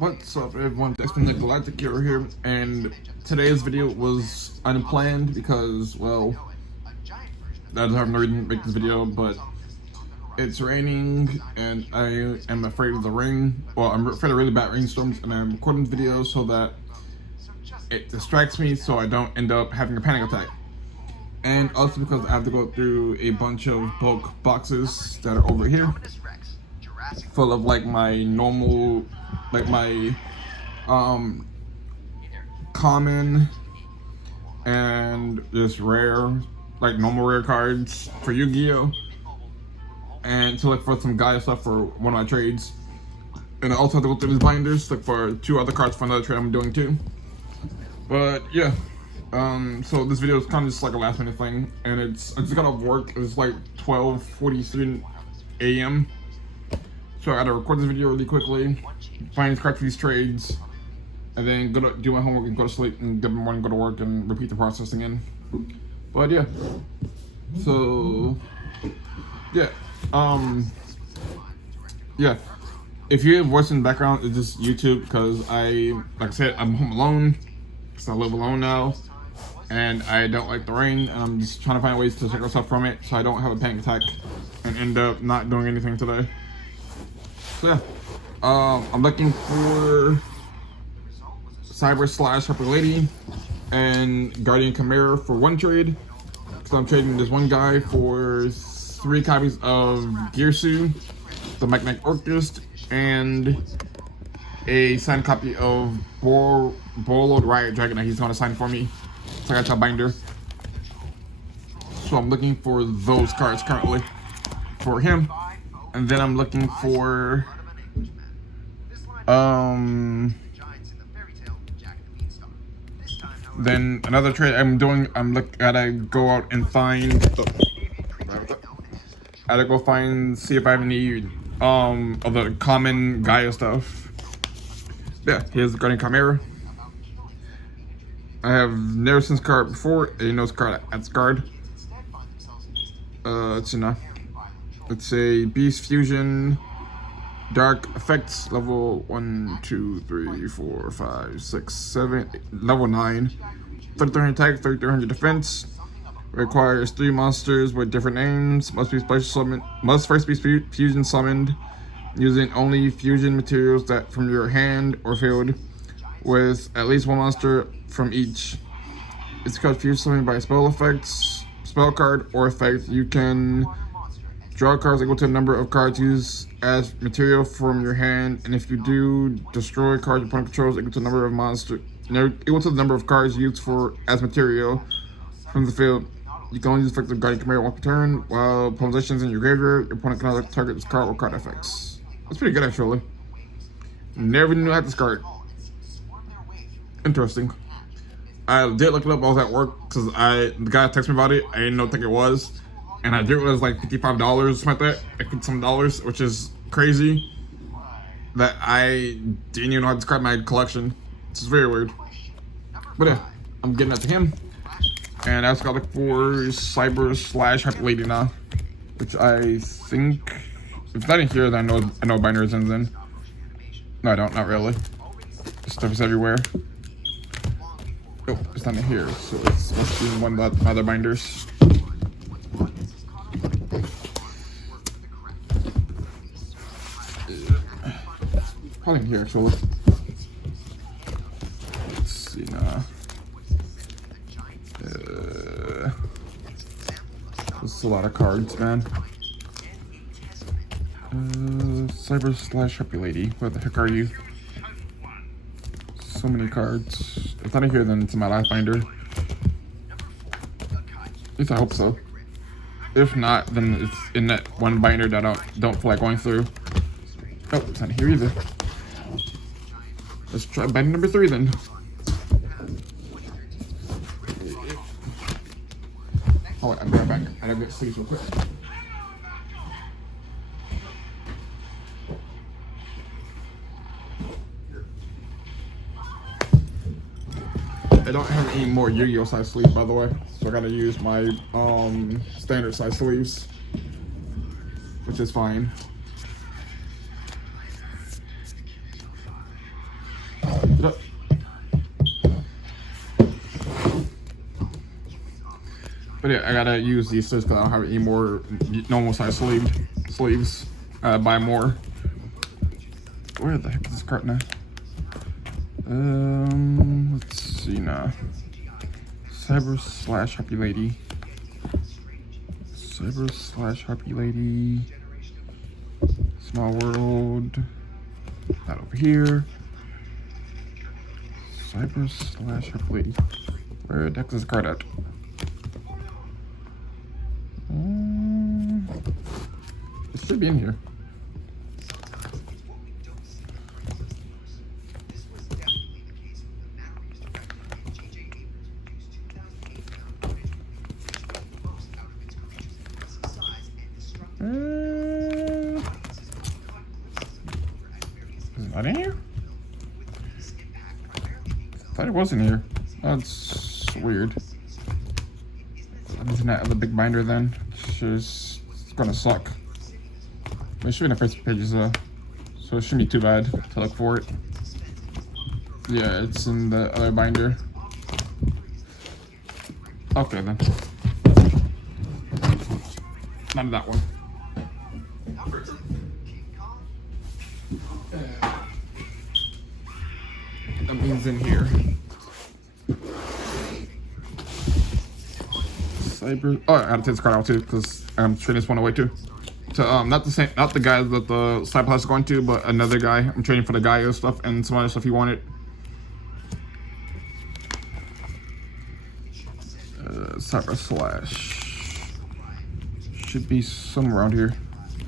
What's up everyone, it's been the Galactic Hero here, and today's video was unplanned because, well, I have no reason to make this video, but it's raining and I am afraid of the rain. Well, I'm afraid of really bad rainstorms, and I'm recording this video so that it distracts me so I don't end up having a panic attack. And also because I have to go through a bunch of bulk boxes that are over here, full of like my normal, like my common and just rare, like normal rare cards for Yu-Gi-Oh! And to look for some Gaia stuff for one of my trades. And I also have to go through these binders, look for 2 other cards for another trade I'm doing too. But yeah, so this video is kind of just like a last minute thing, and I just got off work. It was like 12:43 a.m. So I gotta record this video really quickly, find these cards for these trades, and then go to do my homework and go to sleep, and get in the morning, go to work, and repeat the process again. But yeah, so yeah, yeah. If you hear voice in the background, it's just YouTube because like I said, I'm home alone, because I live alone now, and I don't like the rain, and I'm just trying to find ways to check myself from it so I don't have a panic attack and end up not doing anything today. So yeah, I'm looking for Cyber/Harper Lady and Guardian Chimera for one trade, because I'm trading this one guy for 3 copies of Gearsu, the Magnetic Orchest, and a signed copy of Borlord Riot Dragon that he's going to sign for me. So I got a binder. So I'm looking for those cards currently for him. And then I'm looking for then another trade I'm doing. Gotta go out and find see if I have any of the common Gaia stuff. Yeah, here's the Guardian Chimera. I have never seen this card before. A nose card at card. It's a Beast Fusion Dark Effects level 1, 2, 3, 4, 5, 6, 7, level 9. 3300 attack, 3300 defense. Requires 3 monsters with different names. Must be special summoned. Must first be fusion summoned using only fusion materials that from your hand or field, with at least 1 monster from each. It's called fusion summoned by spell effects, spell card, or effect. You can draw cards equal to the number of cards used as material from your hand, and if you do, destroy cards your opponent controls equal to the number of equal to the number of cards used for as material from the field. You can only use effective Guardian Chimera once per turn, while positions in your graveyard, your opponent cannot target this card or card effects. That's pretty good actually. Never knew I had this card. Interesting. I did look it up while I was at work because the guy texted me about it. I didn't think it was. And I did it was like $55, something like that, like $50 which is crazy that I didn't even know how to describe my collection. This is very weird. But yeah, I'm getting that to him. And I also got to look for Cyber/Harper Lady now, which I think, if it's not in here, then I know binder is in then. No, I don't, not really. This stuff is everywhere. Oh, it's not in here, so it must be in one of my other binders. Probably in here actually. Let's see now. This is a lot of cards, man. Cyber/Harper Lady. Where the heck are you? So many cards. If it's not in here, then it's in my last binder. At least I hope so. If not, then it's in that one binder that I don't feel like going through. Oh, it's not here either. Let's try binder number 3 then. Oh wait, I'll be right back. I gotta get sleeves real quick. I don't have any more Yu-Gi-Oh size sleeves, by the way, so I gotta use my standard size sleeves, which is fine. Yep. But yeah, I gotta use these sleeves because I don't have any more normal size sleeves. Buy more. Where the heck is this cart now? Let's see now. Cyber / Happy Lady. Cyber / Happy Lady. Small World. That over here. Cyber / Happy Lady. Where the heck is this card at? It should be in here. Is it not in here? I thought it was in here. That's weird. Isn't that the big binder then? It's gonna suck. It should be in the first pages though, so it shouldn't be too bad to look for it. Yeah, it's in the other binder. Okay then. Not in that one. That means in here. Cyber. Oh, I gotta take this card out too because I'm trading this one away too. So not the guy that the side plus is going to, but another guy. I'm trading for the yugioh stuff and some other stuff he wanted. Cyber / should be somewhere around here,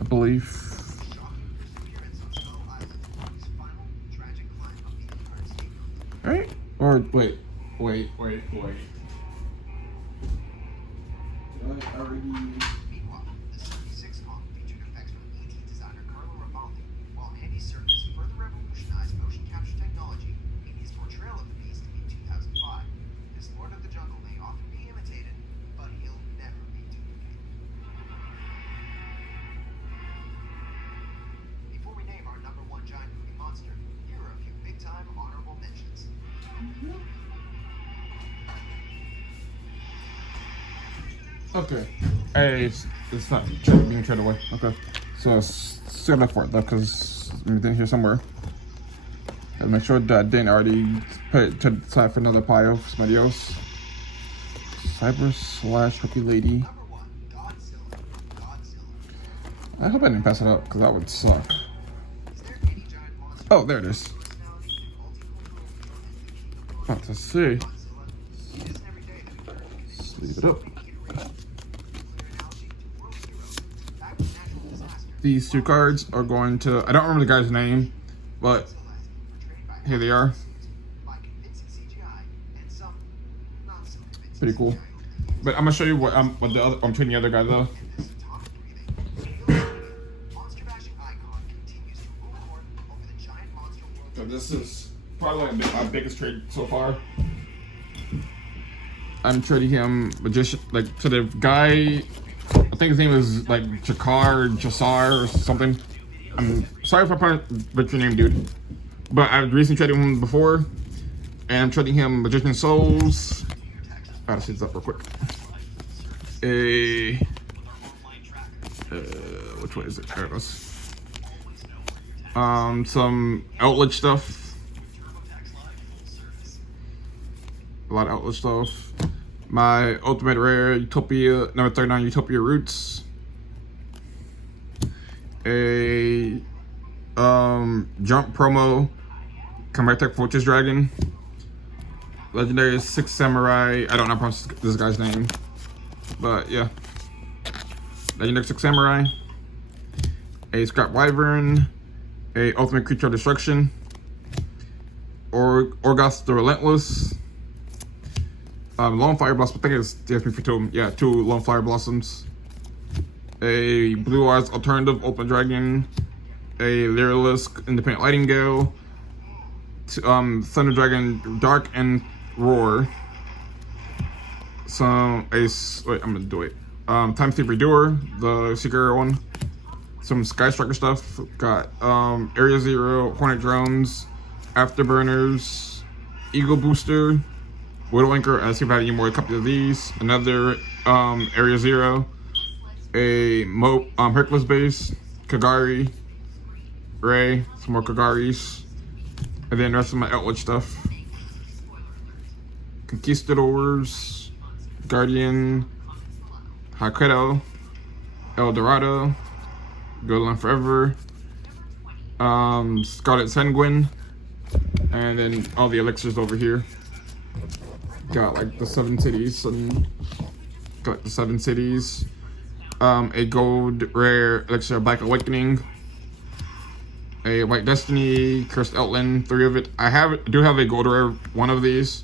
I believe. Right? Or wait. Did I already? Okay. Hey, it's not being traded away. Okay. So save that for it though, because it's in here somewhere. And make sure that I didn't already put it to the side for another pile for somebody else. Cyber / Happy Lady. I hope I didn't pass it up, because that would suck. Oh, there it is. Let's see. Let's leave it up. These two cards are going to, I don't remember the guy's name, but here they are. Pretty cool. But I'm gonna show you what I'm trading the other guy though. So this is probably my biggest trade so far. I'm trading him magician, like to the guy. I think his name is like Jasar or something. I'm sorry if I butchered your name, dude. But I've recently traded him before, and I'm trading him Magician Souls. I gotta see this up real quick. Which way is it? There it goes. Some outlet stuff. A lot of outlet stuff. My ultimate rare Utopia, number 39 Utopia Roots. A jump promo, Combat Tech Fortress Dragon. Legendary 6 Samurai. I don't know how to pronounce this guy's name, but yeah. Legendary 6 Samurai. A Scrap Wyvern. A Ultimate Creature of Destruction. Orgos the Relentless. Lone Fire Blossom, I think it's DFP for 2. Yeah, 2 Lone Fire Blossoms. A Blue Eyes Alternative Ultimate Dragon. A Lyrilisk Independent Lighting Gale. Thunder Dragon Dark and Roar. Wait, I'm gonna do it. Time Thief Redoer, the Secret one. Some Sky Striker stuff. Got Area Zero, Hornet Drones, Afterburners, Eagle Booster, Widow Anchor. I see if I have any more. A couple of these. Another Area Zero, a Hercules base, Kagari, Ray, some more Kagaris, and then the rest of my outlet stuff. Conquistadors, Guardian, Hakuto, El Dorado, Go On Forever, Scarlet Sanguine, and then all the elixirs over here. Got like the 7 cities and got the 7 cities. A gold rare elixir Black Awakening, a White Destiny, Cursed Outland, 3 of it. I do have a gold rare one of these,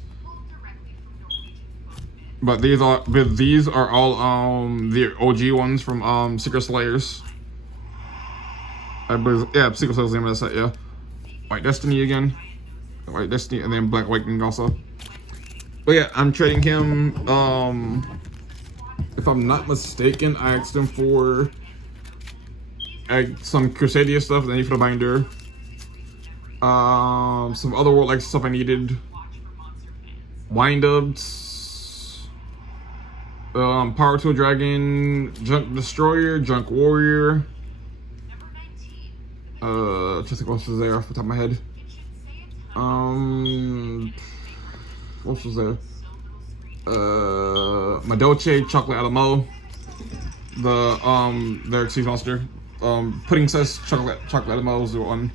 but these are all the OG ones from Secret Slayers. I believe, yeah, Secret Slayers name of that set, yeah. White Destiny again, White Destiny, and then Black Awakening also. But yeah, I'm trading him. If I'm not mistaken, I asked him for some Crusadia stuff, then for the binder. Some other warlike stuff I needed. Windups. Power Tool Dragon, Junk Destroyer, Junk Warrior. Just think what else was there off the top of my head. What else was there? Madolche, Chocolate Alamo, the Exceed Monster, Pudding Cess, Chocolate Alamo was the one.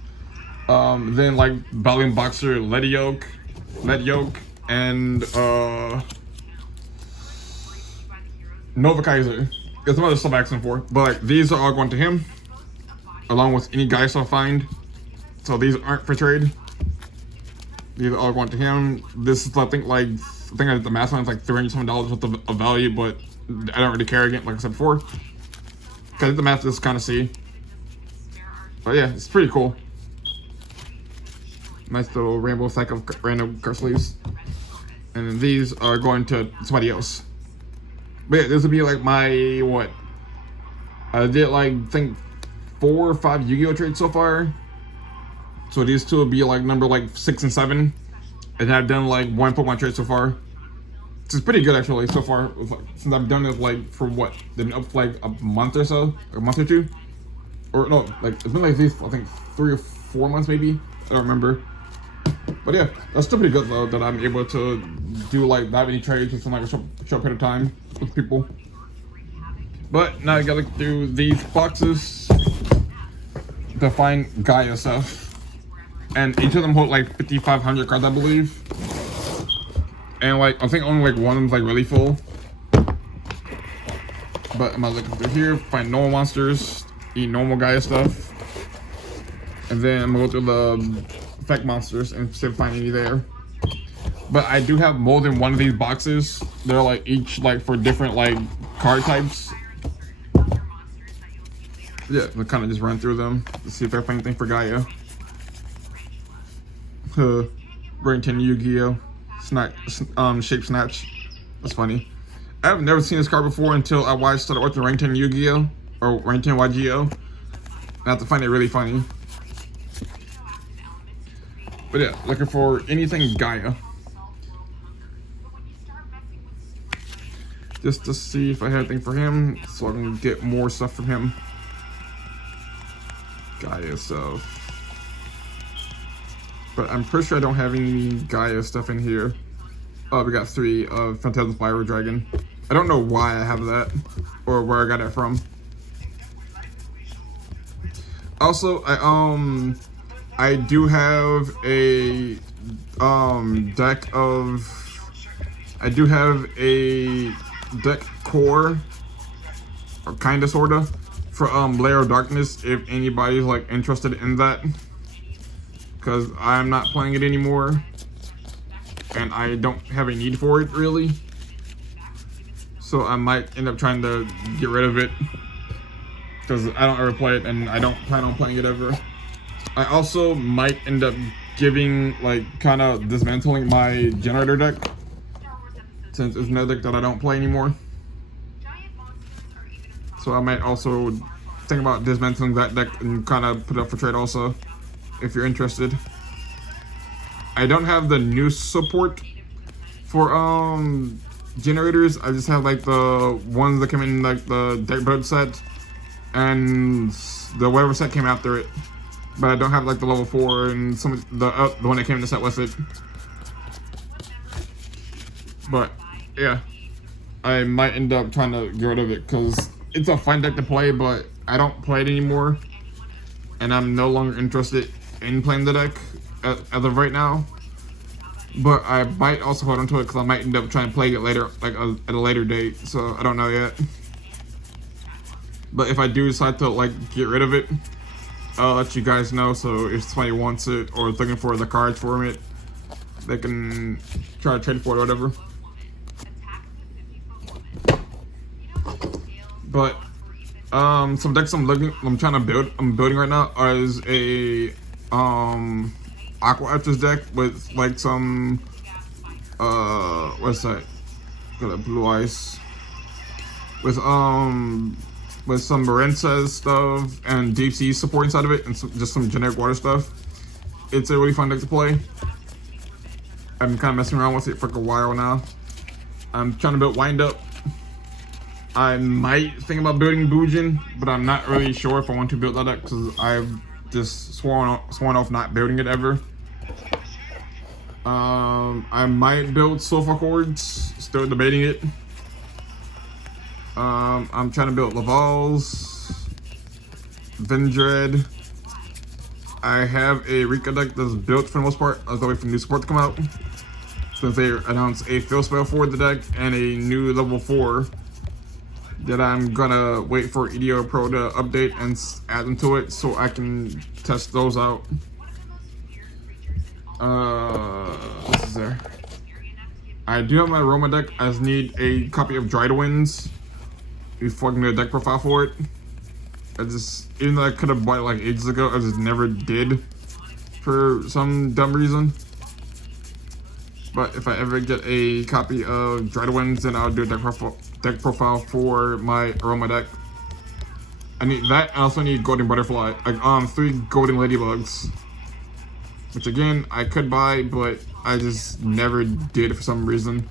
Then like Battling Boxer, Lead Yolk, and Nova Kaiser. There's some other stuff I'm asking for, but like, these are all going to him, along with any guys I find. So these aren't for trade. These are all going to him. This is I think I did the math on it's like $300 worth of value, but I don't really care again, like I said before. Cause I did the math just kind of see. But yeah, it's pretty cool. Nice little rainbow stack of random card sleeves. And then these are going to somebody else. But yeah, this would be like my, what? I did like, I think 4 or 5 Yu-Gi-Oh trades so far. So these two would be like number like 6 and 7. And I've done like 1 Pokemon trade so far. This is pretty good actually so far. Since I've done it like for what? They've been up for like a month or so? A month or 2? Or no, like it's been like these, I think 3 or 4 months maybe? I don't remember. But yeah, that's still pretty good though, that I'm able to do like that many trades within like a short period of time with people. But now I gotta look through these boxes to find Gaia stuff. And each of them hold like 5,500 cards, I believe. And like, I think only like one of them's like really full. But I'm gonna look through here, find normal monsters, eat normal Gaia stuff. And then I'm gonna go through the effect monsters and see if I find any there. But I do have more than one of these boxes. They're like each like for different like card types. Yeah, we'll kind of just run through them to see if I find anything for Gaia. Rington Yu-Gi-Oh! Shape Snatch. That's funny. I've never seen this card before until I started watching Rington Yu-Gi-Oh! Or Rington YGO. I have to find it really funny. But yeah, looking for anything Gaia. Just to see if I had anything for him, so I can get more stuff from him. Gaia stuff. But I'm pretty sure I don't have any Gaia stuff in here. Oh, we got 3 of Phantasm Fire Dragon. I don't know why I have that, or where I got it from. Also, I do have a deck of. I do have a deck core, or kinda sorta, for Lair of Darkness. If anybody's like interested in that. Because I'm not playing it anymore, and I don't have a need for it really, so I might end up trying to get rid of it because I don't ever play it and I don't plan on playing it ever. I also might end up giving, like, kind of dismantling my generator deck, since it's another deck that I don't play anymore. So I might also think about dismantling that deck and kind of put it up for trade also, if you're interested. I don't have the new support for generators. I just have like the ones that come in like the deck build set and the whatever set came after it. But I don't have like the level 4 and some of the one that came in the set with it. But yeah, I might end up trying to get rid of it because it's a fun deck to play, but I don't play it anymore, and I'm no longer interested in playing the deck as of right now. But I might also hold on to it because I might end up trying to play it later, like at a later date. So I don't know yet. But if I do decide to like get rid of it, I'll let you guys know. So if somebody wants it or is looking for the cards for it, they can try to trade for it or whatever. But some decks I'm building right now is a Aqua Etchers deck with like some what's that? Got a blue ice with some Marensa stuff and deep sea support inside of it, and just some generic water stuff. It's a really fun deck to play. I've been kind of messing around with it for like a while now. I'm trying to build Wind Up. I might think about building Bujin, but I'm not really sure if I want to build that deck because I've just sworn off not building it ever. I might build Sofa Chords, still debating it. I'm trying to build Laval's, Vendread. I have a Rika deck that's built for the most part. I was waiting for new support to come out, since they announced a field spell for the deck and a new level 4 that I'm gonna wait for yugioh Pro to update and add them to it so I can test those out. This is there. I do have my Roma deck. I just need a copy of Dried Winds before I can do a deck profile for it. Even though I could have bought it like ages ago, I just never did for some dumb reason. But if I ever get a copy of Dried Winds, then I'll do a deck profile for my Aroma deck. I need that. I also need Golden Butterfly, like 3 Golden Ladybugs, which again I could buy, but I just never did for some reason.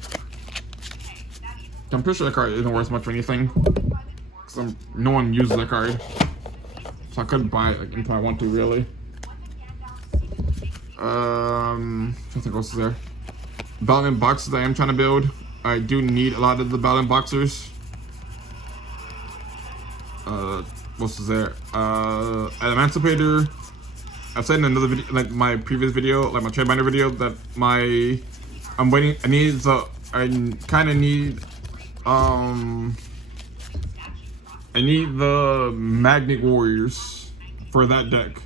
I'm pretty sure that card isn't worth much of anything, because no one uses that card, so I couldn't buy it like, until I want to really. I think what else is there. Battlement boxes I am trying to build. I do need a lot of the Battlement boxers. What was there? Emancipator. I've said in another video, like my previous video, like my trade binder video, that I'm waiting. I kind of need I need the Magnet Warriors for that deck.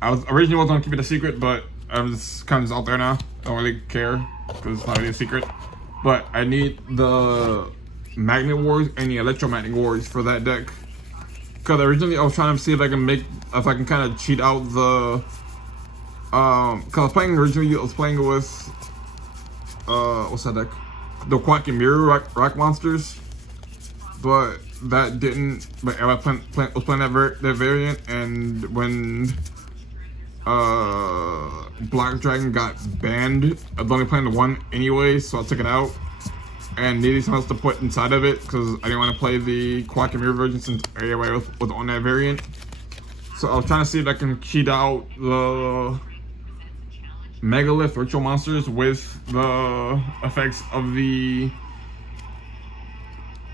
I was originally going to keep it a secret, but I'm just kind of out there now. I don't really care because it's not really a secret. But I need the Magnet Wars and the Electromagnet Wars for that deck. Because originally I was trying to see if I can kind of cheat out the because originally I was playing with what's that deck? The Quack and Mirror rock monsters. But that didn't. But I was playing that variant, and when Black Dragon got banned, I was only playing the one anyway, so I took it out and needed something else to put inside of it because I didn't want to play the Quack and Mirror version since everybody was on that variant. So I was trying to see if I can cheat out the Megalith Ritual Monsters with the effects of the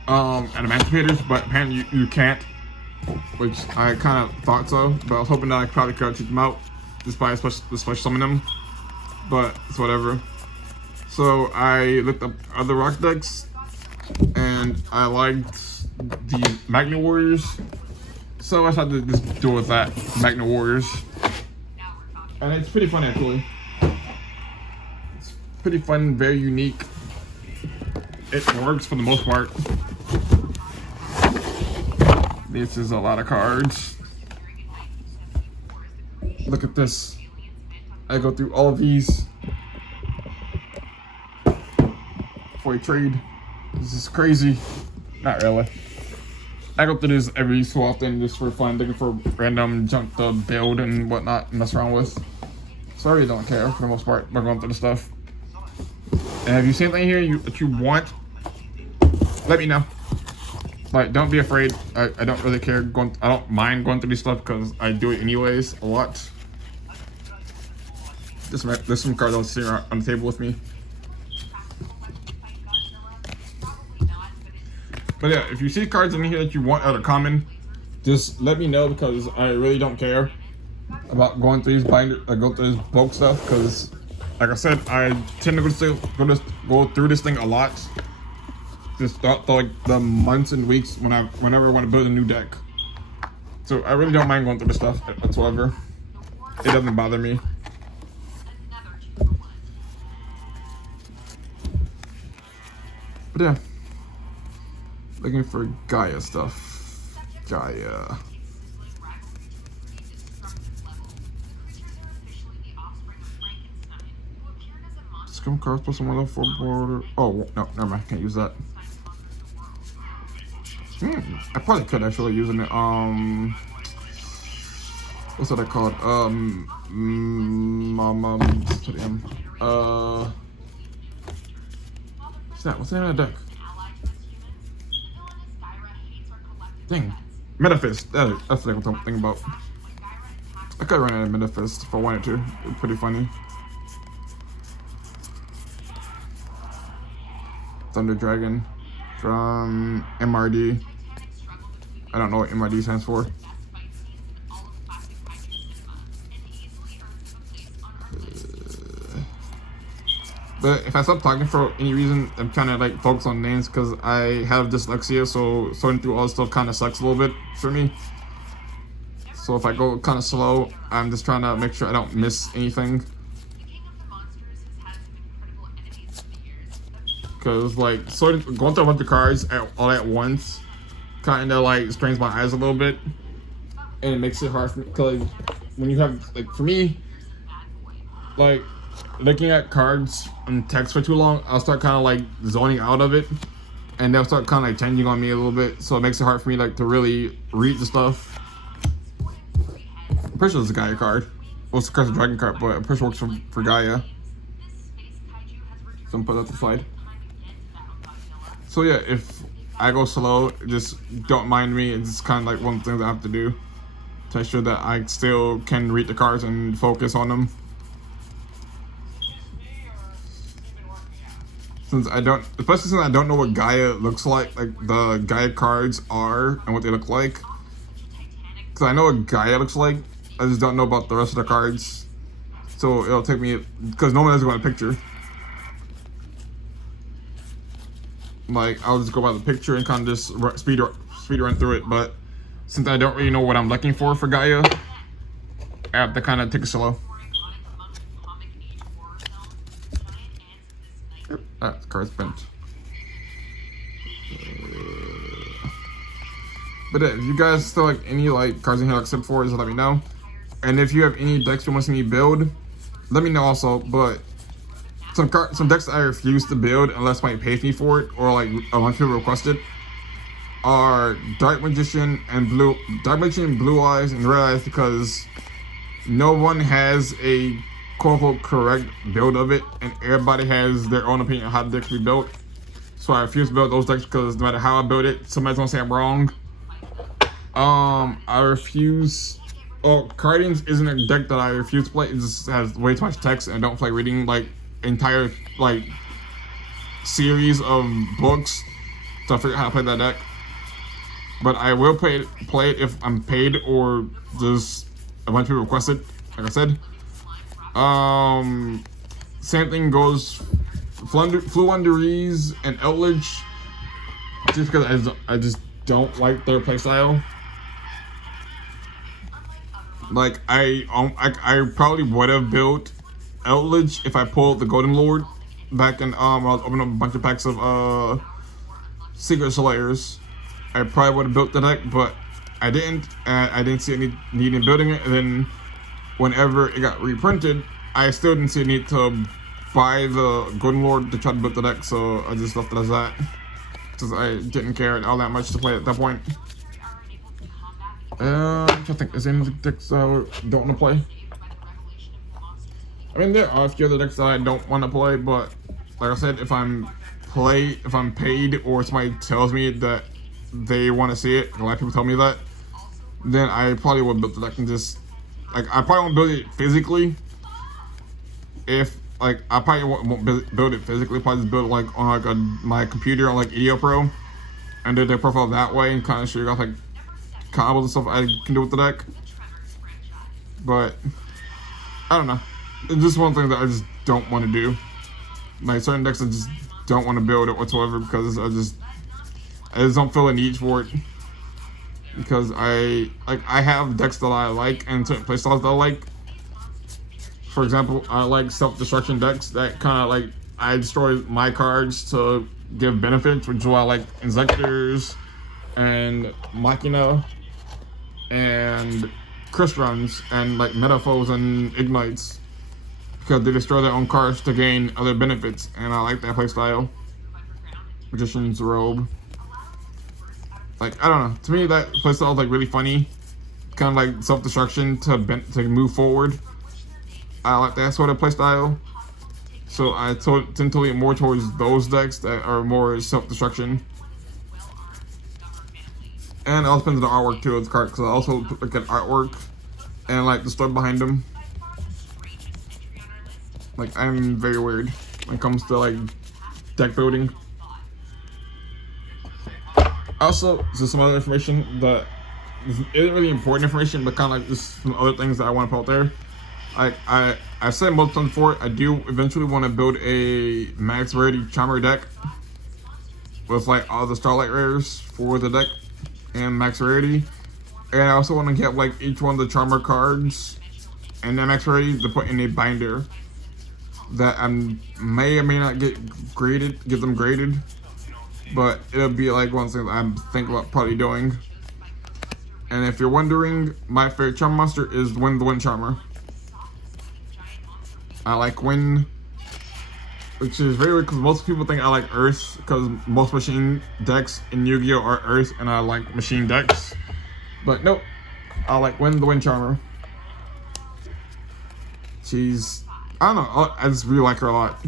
Emancipators, but apparently you can't, which I kind of thought so, but I was hoping that I probably could cheat them out just by special summon them, but it's whatever. So I looked up other rock decks, and I liked the Magnet Warriors, so I decided to just do with that, Magnet Warriors, and it's pretty fun actually. It's pretty fun, very unique. It works for the most part. This is a lot of cards. Look at this. I go through all of these for a trade. This is crazy. Not really. I go through this every so often just for fun, looking for random junk to build and whatnot, mess around with. So I really don't care for the most part by going through the stuff. And if you see anything here that you want, let me know. Like, don't be afraid. I don't really care I don't mind going through this stuff because I do it anyways a lot. There's some cards I'll see on the table with me. But yeah, if you see cards in here that you want out of common, just let me know because I really don't care about going through these go through this bulk stuff because, like I said, I tend to go through this thing a lot. Just like the months and weeks whenever I want to build a new deck. So I really don't mind going through this stuff whatsoever. It doesn't bother me. But yeah, looking for Gaia stuff. Gaia. Scum cards plus one level 4 border. Oh no, never mind. Can't use that. I probably could actually using it. What's that called? What's the name of that deck? Dang, Metafist. That's what I'm thinking about. I could run a Metafist if I wanted to. It'd be pretty funny. Thunder Dragon from MRD. I don't know what MRD stands for. But if I stop talking for any reason, I'm trying to like focus on names because I have dyslexia, so sorting through all this stuff kind of sucks a little bit for me. So if I go kind of slow, I'm just trying to make sure I don't miss anything. Because like going through a bunch of cards all at once kind of like strains my eyes a little bit, and it makes it hard for me. Because when you have like for me, like looking at cards and text for too long, I'll start kind of like zoning out of it, and they'll start kind of like changing on me a little bit. So it makes it hard for me like to really read the stuff. I'm pretty sure it's a Gaia card. Well, it's a Dragon card, but I'm pretty sure it works for Gaia. So I'm put that to the side. So yeah, if I go slow, just don't mind me. It's just kind of like one of the things I have to do to make sure that I still can read the cards and focus on them. Especially since I don't know what Gaia looks like the Gaia cards are and what they look like. Because I know what Gaia looks like, I just don't know about the rest of the cards. So it'll take me, because no one has got a picture. Like, I'll just go by the picture and kind of just speed run through it. But since I don't really know what I'm looking for Gaia, I have to kind of take it slow. Yep, that card's bent. But if you guys still like any like cards in here except for, just let me know. And if you have any decks you want to see me build, let me know also. But some decks I refuse to build unless somebody pays me for it or like a bunch of people request it are Dark Magician and Blue Eyes and Red Eyes, because no one has a quote-unquote correct build of it, and everybody has their own opinion on how the deck should be built. So I refuse to build those decks because no matter how I build it, somebody's gonna say I'm wrong. I refuse. Oh, Guardians isn't a deck that I refuse to play. It just has way too much text, and I don't feel like reading like entire like series of books to figure out how to play that deck. But I will play it if I'm paid or just a bunch of people request it. Like I said. Same thing goes Fluundereeze and Outledge, just because I just don't like their playstyle. Like I probably would have built Outledge if I pulled the Golden Lord back in I was opening up a bunch of packs of Secret Slayers. I probably would have built the deck, but I didn't. I didn't see any need in building it. And then whenever it got reprinted, I still didn't see a need to buy the Golden Lord to try to build the deck, so I just left it as that. Because I didn't care all that much to play at that point. I'm trying to think, is there any decks I don't want to play? I mean, there are a few other decks that I don't want to play, but like I said, if I'm paid or somebody tells me that they want to see it, a lot of people tell me that, then I probably will build the deck and just like I probably won't build it physically. If like I probably won't build it physically, probably just build it like on like my computer on like yugioh Pro, and do their profile that way and kind of show you guys like combos and stuff I can do with the deck. But I don't know. It's just one thing that I just don't want to do. Like certain decks I just don't want to build it whatsoever because I just don't feel a need for it. Because I have decks that I like and certain playstyles that I like. For example, I like self-destruction decks that kind of like I destroy my cards to give benefits, which is why I like Inzectors and Machina and Chris runs and like Metaphors and Ignites because they destroy their own cards to gain other benefits, and I like that playstyle. Magician's Robe. Like I don't know. To me, that playstyle is like really funny, kind of like self-destruction to move forward. I like that sort of playstyle, so I tend to lean more towards those decks that are more self-destruction. And it also depends on the artwork too of the card, because I also look at artwork and like the story behind them. Like I'm very weird when it comes to like deck building. Also, just some other information that isn't really important information, but kind of like just some other things that I want to put out there. I've said multiple times before, I do eventually want to build a max rarity Charmer deck with like all the Starlight rares for the deck and max rarity. And I also want to get like each one of the Charmer cards and then max rarity to put in a binder that I may or may not get them graded. But it'll be like one thing that I'm thinking about probably doing. And if you're wondering, my favorite Charmer monster is the Wind Charmer. I like Wind, which is very weird because most people think I like Earth because most machine decks in Yu-Gi-Oh are Earth and I like machine decks. But nope, I like the Wind Charmer. She's, I don't know, I just really like her a lot.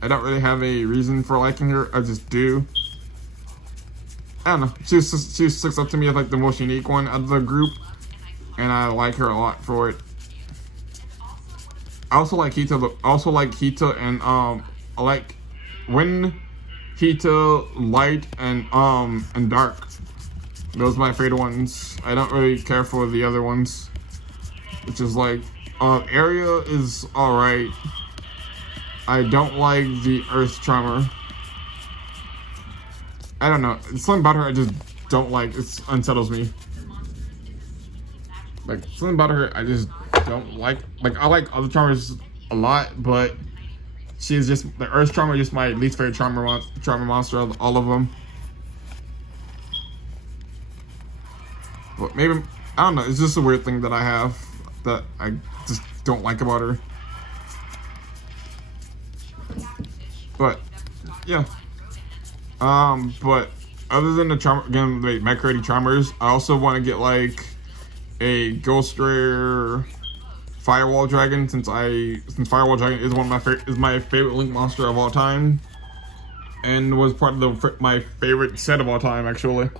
I don't really have a reason for liking her, I just do. I don't know, she sticks up to me as like the most unique one out of the group, and I like her a lot for it. I also like Hita, and I like Wind, Hita, Light, and Dark. Those are my favorite ones. I don't really care for the other ones, which is like Area is alright. I don't like the Earth Charmer. I don't know. It's something about her I just don't like. It unsettles me. Like something about her I just don't like. Like I like other Charmers a lot, but she's just the Earth Charmer is just my least favorite Charmer monster of all of them. But maybe I don't know. It's just a weird thing that I have that I just don't like about her. But yeah. But other than the Charmer, again, the Max Rarity Charmers, I also want to get like a Ghost Rare Firewall Dragon, since Firewall Dragon is my favorite Link monster of all time, and was part of my favorite set of all time actually.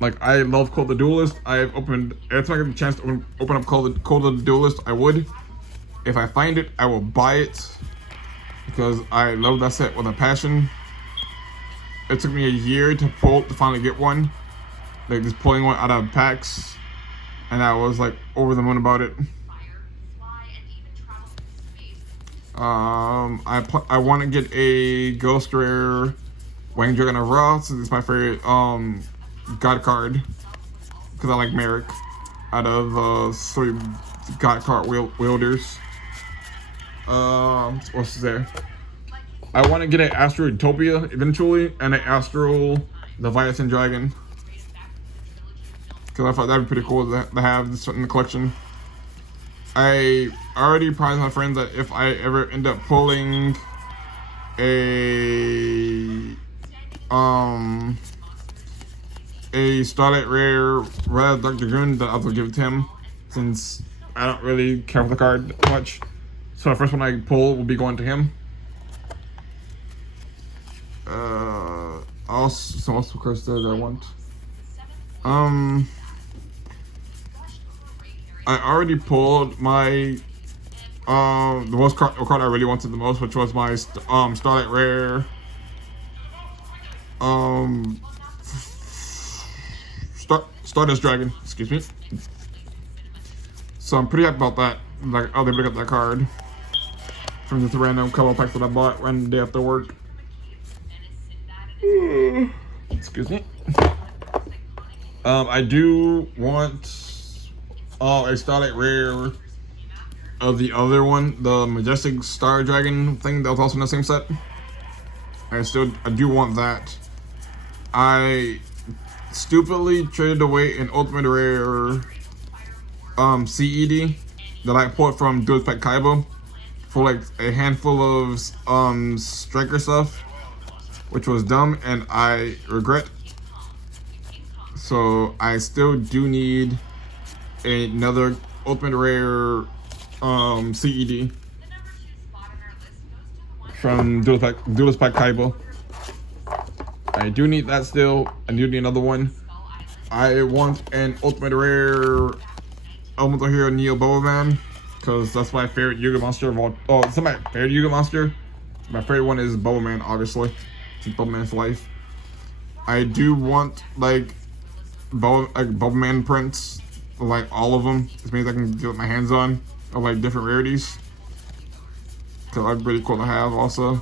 Like I love Call the Duelist. Every time I get the chance to open up Call the Duelist, I would. If I find it, I will buy it because I love that set with a passion. It took me a year to finally get one, like just pulling one out of packs, and I was like over the moon about it. I want to get a Ghost Rare Wang Dragon of Ra, since it's my favorite God card, because I like Merrick out of 3 God card wielders. What's there? I want to get an Astral Utopia eventually, and an Astral Leviathan Dragon, because I thought that'd be pretty cool to have this in the collection. I already promised my friends that if I ever end up pulling a Starlight Rare Red Dark Dragoon, that I will give it to him, since I don't really care for the card much. So the first one I pull will be going to him. Also, some multiple cards that I want. I already pulled my the card I really wanted the most, which was my Starlight Rare Stardust Dragon. Excuse me. So I'm pretty happy about that. Like, I'll be able to get that card from just a random couple packs that I bought one day after work. Excuse me. I do want a Starlight Rare of the other one, the Majestic Star Dragon thing that was also in the same set. I do want that. I stupidly traded away an Ultimate Rare CED that I pulled from Duelist Pack Kaiba for like a handful of striker stuff, which was dumb and I regret. So I still do need another Ultimate Rare CED from Duelist Pack Kaiba. I do need that still. I do need another one. I want an Ultimate Rare Elemental Hero Neo Bobaman, because that's my favorite Yu-Gi-Oh monster of all. Oh, it's not my favorite Yu-Gi-Oh monster. My favorite one is Bobaman, obviously. It's Bobaman's life. I do want like Bobaman prints, like all of them. This means I can get my hands on of like different rarities. So that'd be pretty cool to have also.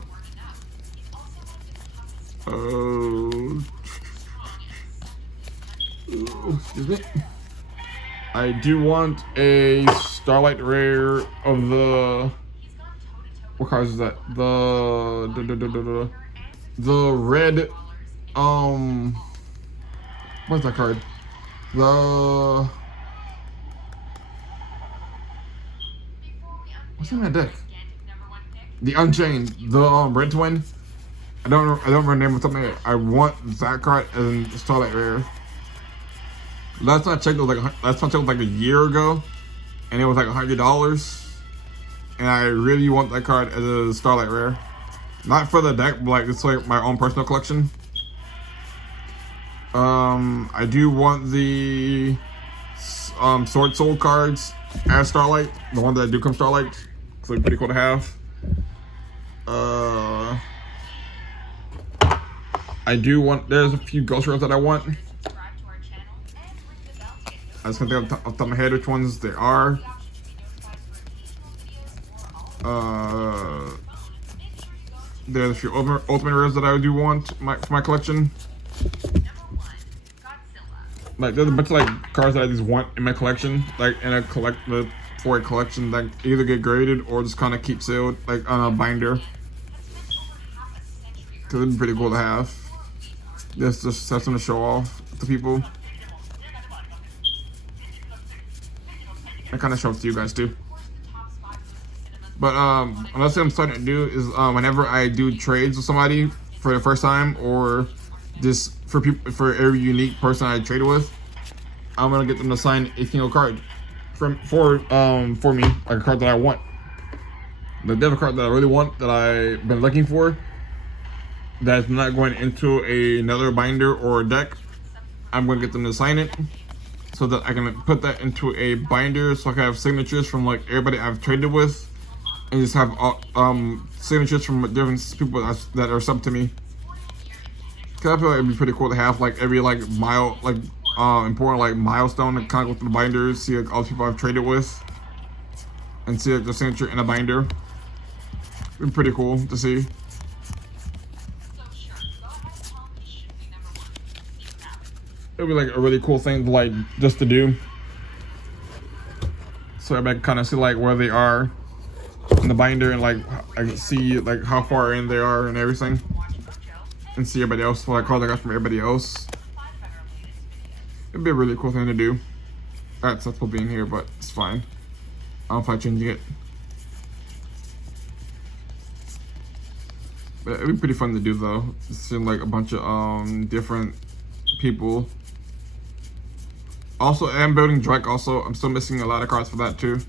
Excuse me. I do want a Starlight Rare of the. What cards is that? The red. What's that card? What's in that deck? The Unchained, the red twin. I don't remember the name of something. I want that card as a Starlight Rare. Last time I checked, it was like a year ago, and it was like $100. And I really want that card as a Starlight Rare, not for the deck, but like it's like my own personal collection. I do want the Sword Soul cards as Starlight, the one that do come Starlight, so they're pretty cool to have. I do want. There's a few Ghost Rares that I want. I just can't think off the top of my head which ones they are. There's a few Ultimate Rares that I do want for my collection. Like there's a bunch of like cards that I just want in my collection, like in a for a collection that either get graded or just kind of keep sealed, like on a binder. Cause it'd be pretty cool to have. Just have something to show off to people. I kind of show it to you guys too. But another thing I'm starting to do is whenever I do trades with somebody for the first time, or just for every unique person I trade with, I'm gonna get them to sign a single card for me, like a card that I want. The other card that I really want, that I've been looking for, that's not going into another binder or a deck, I'm gonna get them to sign it so that I can put that into a binder, so I can have signatures from like everybody I've traded with, and just have signatures from different people that are sub to me. Cause I feel like it'd be pretty cool to have like every like important like milestone to kind of go through the binders, see like all the people I've traded with, and see like the signature in a binder. It'd be pretty cool to see. It'd be like a really cool thing to like just to do, so everybody can kind of see like where they are in the binder, and like I can see like how far in they are and everything, and see everybody else, like how they got from everybody else. It'd be a really cool thing to do. That's supposed to be in here, but it's fine. I'll probably changing it. But it'd be pretty fun to do though. Seeing like a bunch of different people. Also, I'm building Drake also. I'm still missing a lot of cards for that too.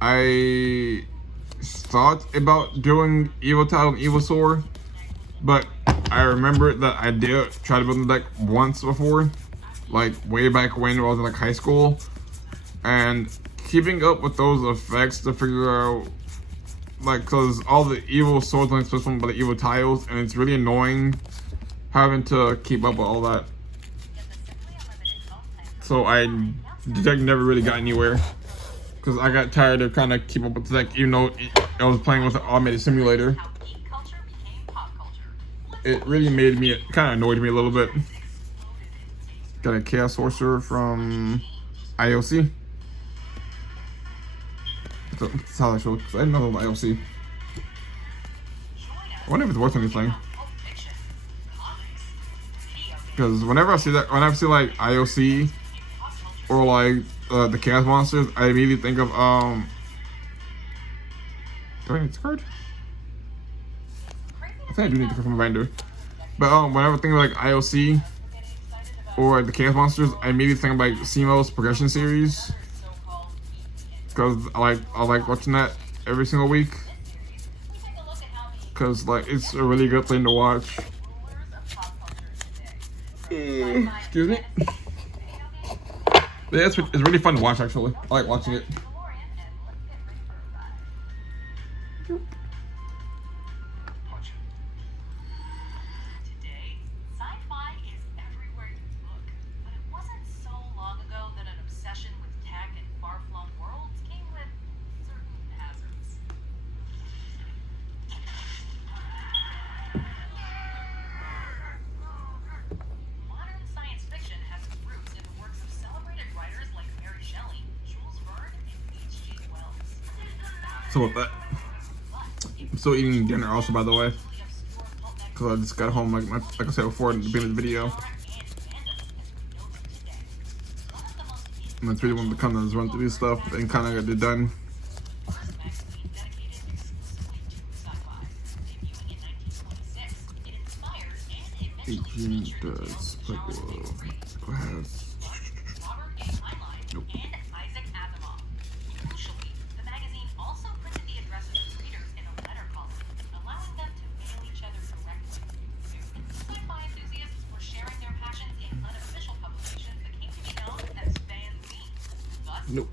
I thought about doing Evil Tile and Evil Sword, but I remember that I did try to build the deck once before, like way back when I was in like high school, and keeping up with those effects to figure out, like, cause all the evil swords only supposed by the evil tiles, and it's really annoying having to keep up with all that. So the deck never really got anywhere, cause I got tired of trying to keep up with the deck, even though I was playing with an automated simulator. It really made me, it kind of annoyed me a little bit. Got a Chaos Sorcerer from IOC. That's how I showed, because I didn't know about IOC. I wonder if it's worth anything. Because whenever I see that, whenever I see like IOC or like the Chaos Monsters, I immediately think of do I need this card? I think I do need to come from a binder. But whenever I think of like IOC or the Chaos Monsters, I immediately think of like CMO's progression series. Because I like watching that every single week. Because like it's a really good thing to watch. Excuse me. But yeah, it's really fun to watch actually. I like watching it. So with that, I'm still eating dinner also, by the way, because I just got home like I said before in the beginning of the video. And it's really wanted to come and run through this stuff and kind of got it done. Does has nope. Nope.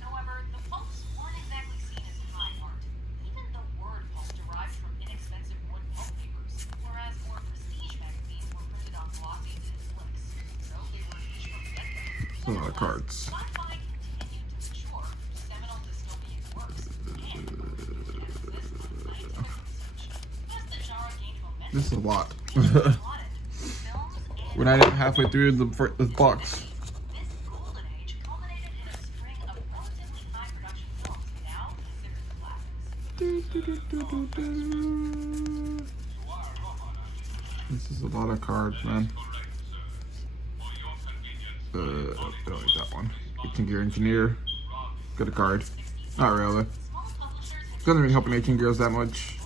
However, the pulps weren't exactly seen as high art. Even the word pulp derives from inexpensive wood pulp papers, whereas more prestige magazines were printed on glossies and slicks. So they were niche from the get-go. A lot of cards. Sci-fi continued to mature seminal dystopian works, and as the genre gained momentum, This is a lot. We're not even halfway through this box. this golden age culminated in a string of relatively high production films now considered classics. This is a lot of cards, man. I don't like that one. 18 Gear Engineer. Good a card. Not really. Doesn't really help in 18 Gears that much.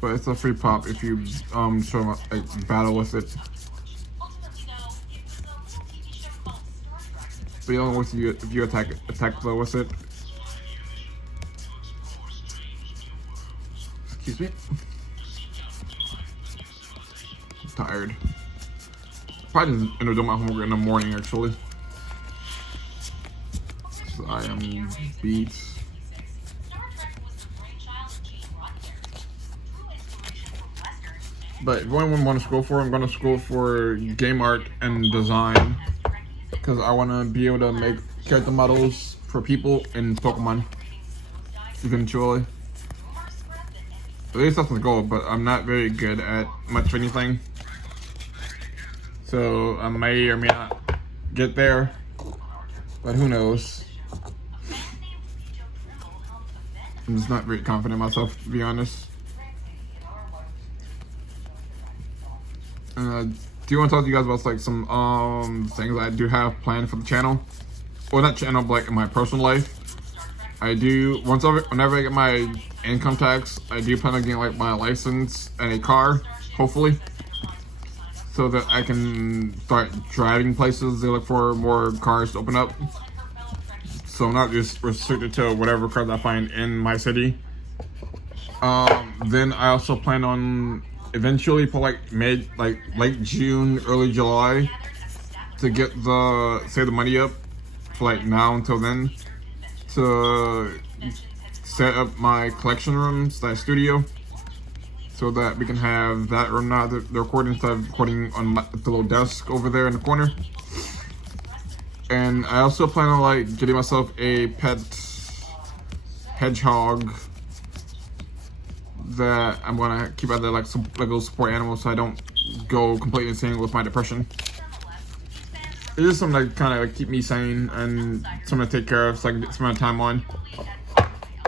But it's a free pop if you show them like battle with it. But it only works if you attack though with it. Excuse me. I'm tired. Probably just end up doing my homework in the morning actually. So I am beat. But if anyone want to scroll for, I'm going to scroll for game art and design. Because I want to be able to make character models for people in Pokemon. Eventually. At least that's the goal, but I'm not very good at much of anything. So I may or may not get there. But who knows. I'm just not very confident in myself, to be honest. Do you want to talk to you guys about like some things I do have planned for the channel? Well, not channel, but like in my personal life. I do whenever I get my income tax, I do plan on getting like my license and a car, hopefully. so that I can start driving places. They look for more cars to open up, so I'm not just restricted to whatever cars I find in my city. Then I also plan on eventually for like late June, early July to get save the money up for like now until then to set up my collection room / studio so that we can have that room now the recording instead of recording on the little desk over there in the corner. And I also plan on like getting myself a pet hedgehog that I'm gonna keep out there like some like little support animal so I don't go completely insane with my depression. It's just something that kind of keep me sane and something to take care of so I can get some amount of time on.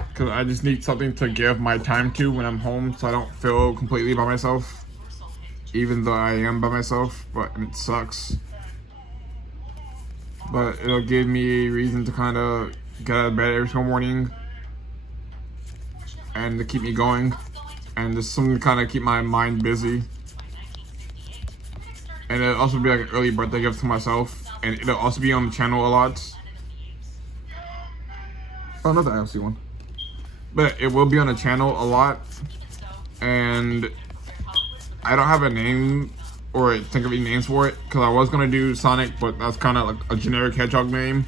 Because I just need something to give my time to when I'm home so I don't feel completely by myself. Even though I am by myself, but it sucks. But it'll give me a reason to kind of get out of bed every single morning and to keep me going. And just something to kind of keep my mind busy. And it'll also be like an early birthday gift to myself. And it'll also be on the channel a lot. Oh, another ILC one. But it will be on the channel a lot. And I don't have a name or think of any names for it. Because I was going to do Sonic, but that's kind of like a generic hedgehog name.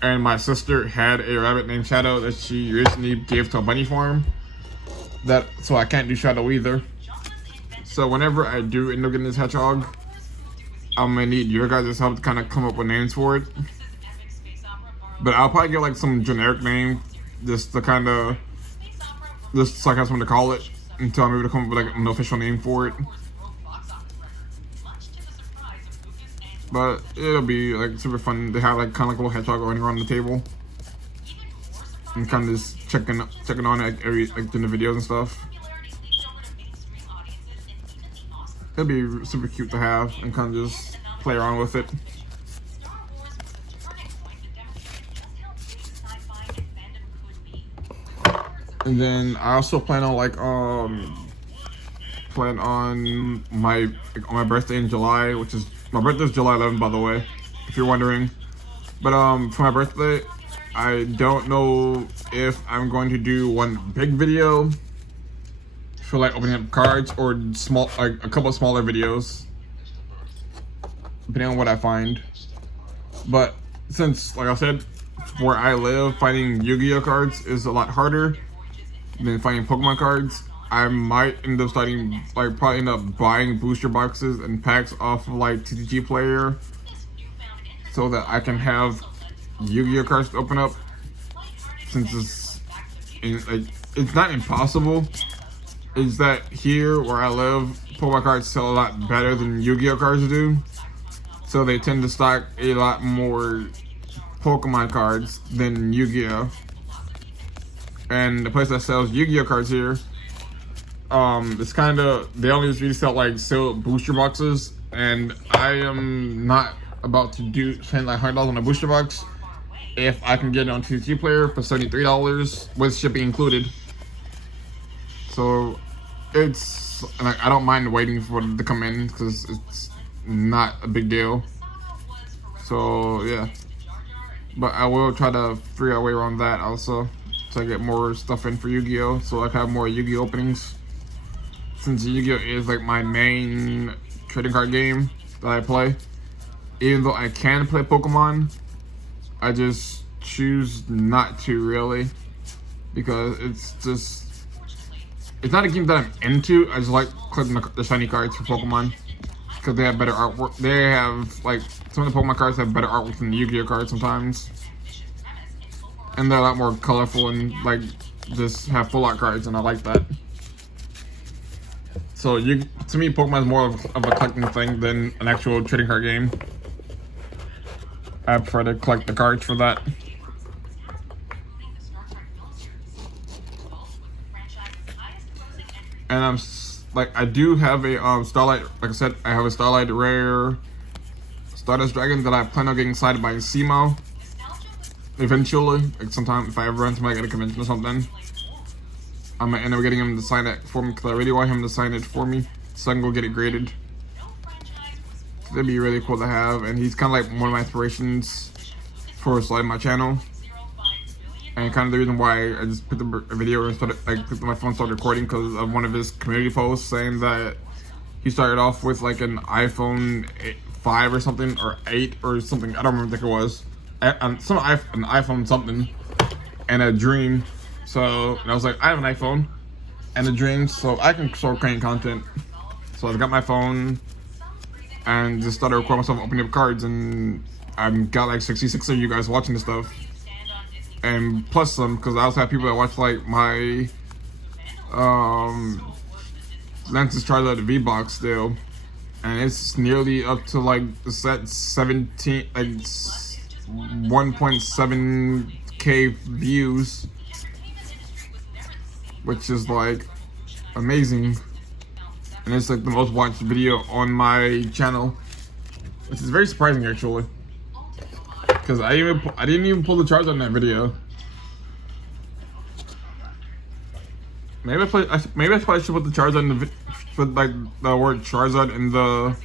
And my sister had a rabbit named Shadow that she recently gave to a bunny farm. So I can't do Shadow either. So whenever I do end up getting this hedgehog, I'm gonna need your guys' help to kind of come up with names for it. But I'll probably get like some generic name, just to kind of, just so I have something to call it until I'm able to come up with like an official name for it. But it'll be like super fun to have like kind of like a little hedgehog running around the table and kind of just checking on it like every like in the videos and stuff. It'll be super cute to have and kind of just play around with it. And then I also plan on like on my birthday in July, which is my birthday is July 11th, by the way, if you're wondering. But for my birthday, I don't know if I'm going to do one big video for like opening up cards or small, like a couple of smaller videos, depending on what I find. But since, like I said, where I live, finding Yu-Gi-Oh cards is a lot harder than finding Pokemon cards. I might end up probably end up buying booster boxes and packs off of like TCG Player so that I can have Yu-Gi-Oh cards to open up. Since it's not impossible, is that here where I live, Pokemon cards sell a lot better than Yu-Gi-Oh cards do. So they tend to stock a lot more Pokemon cards than Yu-Gi-Oh. And the place that sells Yu-Gi-Oh cards here, it's kind of, they only really sell like sealed booster boxes, and I am not about to spend like $100 on a booster box if I can get it on TCG Player for $73 with shipping included. So it's, like, I don't mind waiting for it to come in because it's not a big deal. So yeah, but I will try to figure out a way around that also, so I get more stuff in for Yu-Gi-Oh, so I can have more Yu-Gi-Oh openings. Since Yu-Gi-Oh is like my main trading card game that I play, even though I can play Pokemon, I just choose not to really, because it's not a game that I'm into. I just like collecting the shiny cards for Pokemon because they have better artwork. They have like, some of the Pokemon cards have better artwork than the Yu-Gi-Oh cards sometimes, and they're a lot more colorful and like just have full art cards, and I like that. So to me, Pokemon is more of a collecting thing than an actual trading card game. I prefer to collect the cards for that. And I do have a Starlight. Like I said, I have a Starlight Rare Stardust Dragon that I plan on getting signed by SEMO eventually. Like sometime if I ever run to like at a convention or something, I'm gonna end up getting him to sign it for me because I really want him to sign it for me so I can go get it graded. that'd be really cool to have. And he's kind of like one of my inspirations for starting my channel. And kind of the reason why I just put the video and started, like, picked up my phone and started recording, because of one of his community posts saying that he started off with like an iPhone 5 or something, or 8 or something. I don't remember what it was. An iPhone something, and a dream. So and I was like, I have an iPhone and a dream, so I can start creating content. So I got my phone and just started recording myself opening up cards, and I've got like 66 of you guys watching this stuff. And plus some, because I also have people that watch like my Lance's Charizard V-Box still, and it's nearly up to like the set 17, like 1.7k views, which is like amazing, and it's like the most watched video on my channel, which is very surprising actually. Because I didn't even pull the Charizard in that video. Maybe I probably should put the Charizard in the put like the word Charizard in the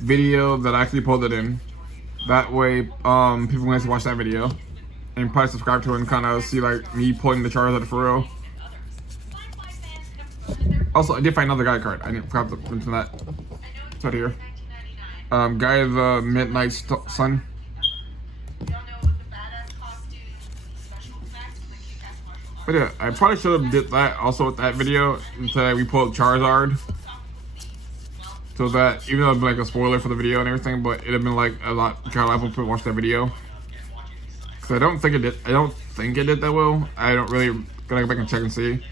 video that I actually pulled it in. That way, people can actually watch that video and probably subscribe to it and kind of see like me pulling the Charizard for real. Also, I did find another guy card. I didn't forgot to mention that. It's right here. Guy of the Midnight Sun. But yeah, I probably should have did that also with that video until we pulled Charizard. So that, even though it'd be like a spoiler for the video and everything, but it'd have been like a lot of people watch that video. Cause I don't think it did that well. I don't really, gotta go back and check and see.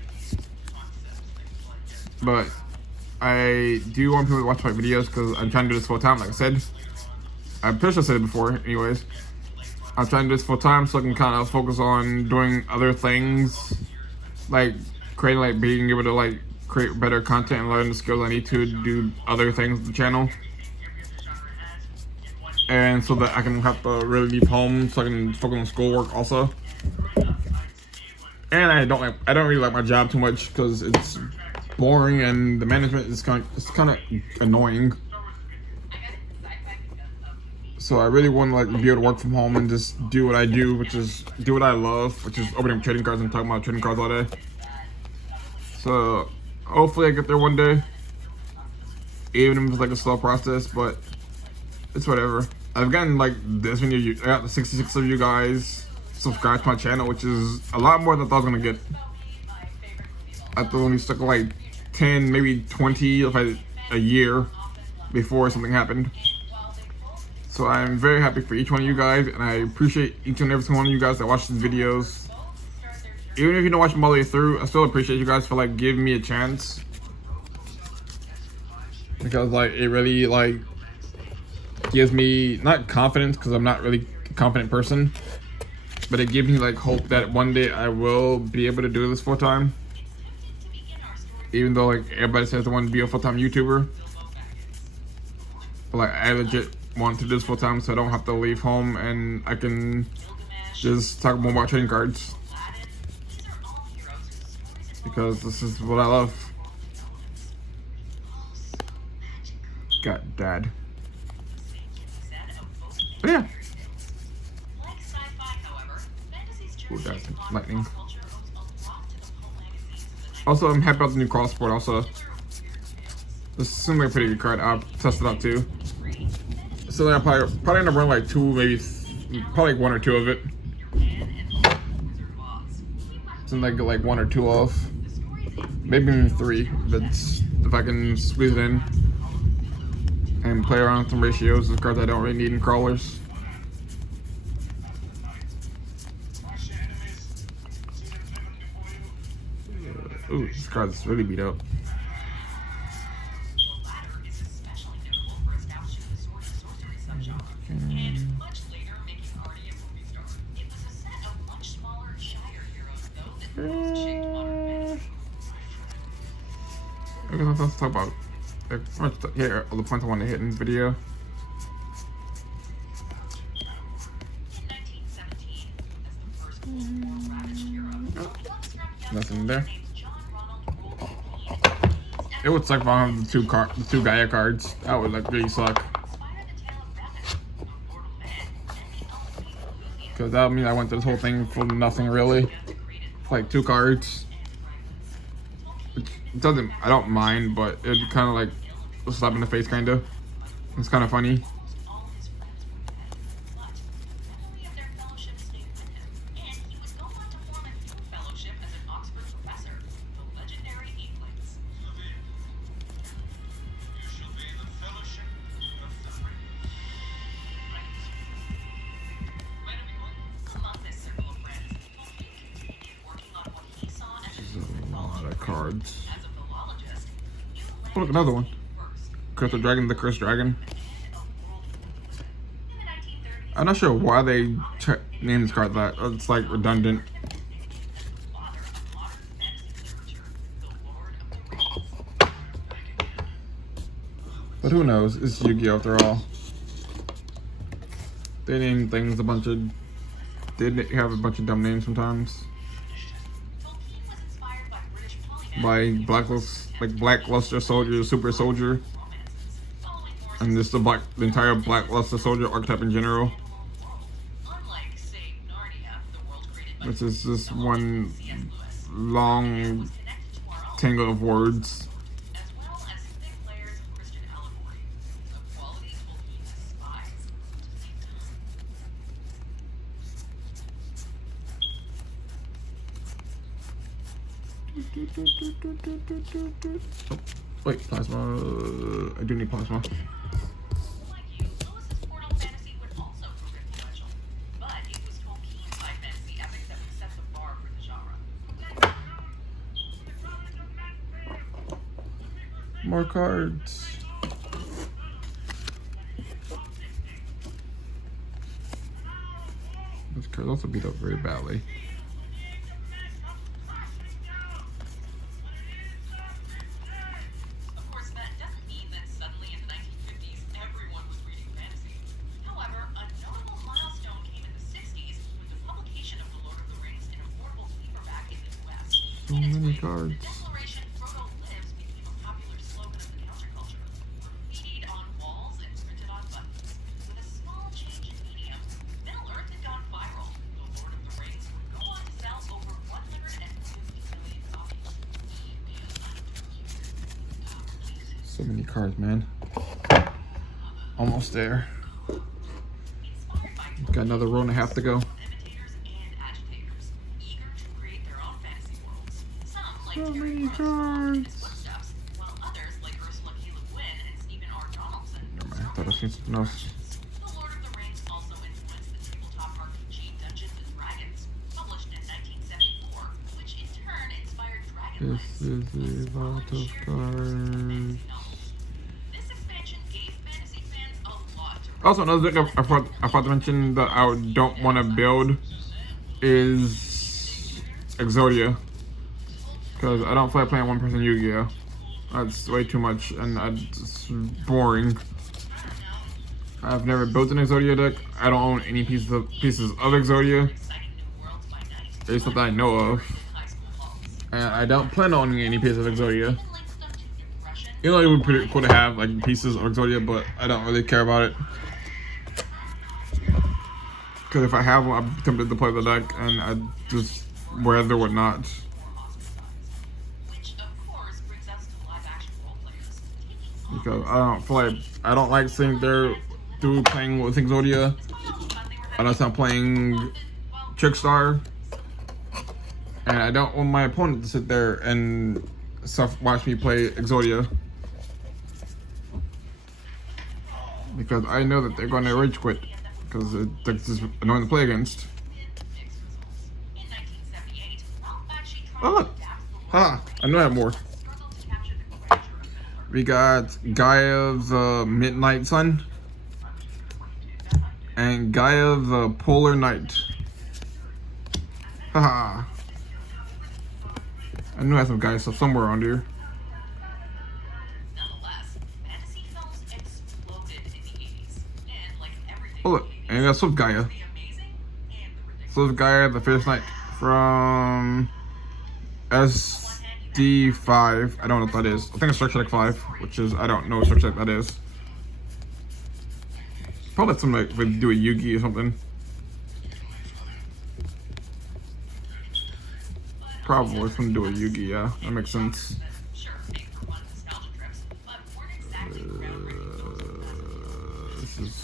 But I do want people to watch my videos because I'm trying to do this full time, like I said. I'm pretty sure I said it before, anyways. I'm trying to do this full time so I can kind of focus on doing other things, like creating, like being able to like create better content and learn the skills I need to do other things with the channel, and so that I can have to really leave home so I can focus on schoolwork also. And I don't really like my job too much because it's boring and the management is kind of annoying. So I really want to like be able to work from home and just do what I do, which is do what I love, which is opening trading cards and talking about trading cards all day. So hopefully I get there one day, even if it's like a slow process, but it's whatever. I've gotten like this many, I got 66 of you guys subscribe to my channel, which is a lot more than I thought I was gonna get. I thought only stuck like 10, maybe 20 a year before something happened. So I'm very happy for each one of you guys, and I appreciate each and every single one of you guys that watch these videos. Even if you don't watch them all the way through, I still appreciate you guys for like giving me a chance, because like it really like gives me not confidence, because I'm not really a confident person, but it gives me like hope that one day I will be able to do this full time. Even though like everybody says they want to be a full-time YouTuber, but like I legit want to do this full time so I don't have to leave home and I can just talk more about trading cards, because this is what I love. God, Dad. But yeah. Ooh, that's lightning. Also, I'm happy about the new cross sport. Also, this seems like a pretty good card. I'll test it out too. So I'll probably end up running like probably like one or two of it. So I get like one or two off, maybe even three. If I can squeeze it in and play around with some ratios of cards I don't really need in crawlers. Ooh, this card's really beat up. Okay, let's talk about here all the points I want to hit in this video. Nothing there. It would suck if I don't have the two Gaia cards. That would like really suck. Because that would mean I went through this whole thing for nothing really. Like 2 cards. It doesn't, I don't mind, but it kind of like a slap in the face, kind of. It's kind of funny. Cards. Oh, look, another one. Curse the Dragon, the Cursed Dragon. I'm not sure why they named this card that. It's like redundant. But who knows? It's Yu-Gi-Oh! After all. They name things a bunch of. They have a bunch of dumb names sometimes. By Blackluster Soldier, Super Soldier, and this is the entire Blackluster Soldier archetype in general. Which is just one long tangle of words. Oh, wait, plasma. I do need plasma. More cards. This card also beat up very badly. So many cards. So many cards, man. Almost there. Got another row and a half to go. So many cards. Never mind, I thought I seen something else. This is a lot of cards. Also, another thing I forgot to mention that I don't want to build is Exodia. Because I don't feel like playing one-person Yu-Gi-Oh! That's way too much, and it's boring. I've never built an Exodia deck. I don't own any pieces of Exodia. At least not that I know of. And I don't plan on owning any pieces of Exodia. You know, it would be pretty cool to have like pieces of Exodia, but I don't really care about it. Because if I have one, I'm tempted to play the deck, and I just whether or not. Because I don't like sitting there through playing with Exodia unless I'm playing Trickstar, and I don't want my opponent to sit there and watch me play Exodia, because I know that they're going to rage quit because it's just annoying to play against. Oh look, ha! I know I have more. We got Gaia the Midnight Sun and Gaia the Polar Night. Haha. I knew I had some Gaia stuff somewhere around here. Oh look, and we got Swift Gaia. Swift Gaia the Fierce Knight from SD5. I don't know what that is. I think it's Structure Deck 5, which is, I don't know what Structure Deck that is. Probably something like we do a Yugi or something. Probably it's gonna do a Yugi, yeah. That makes sense. Sure, make for fun nostalgia trips, but weren't exactly groundbreaking tools for puzzles. This is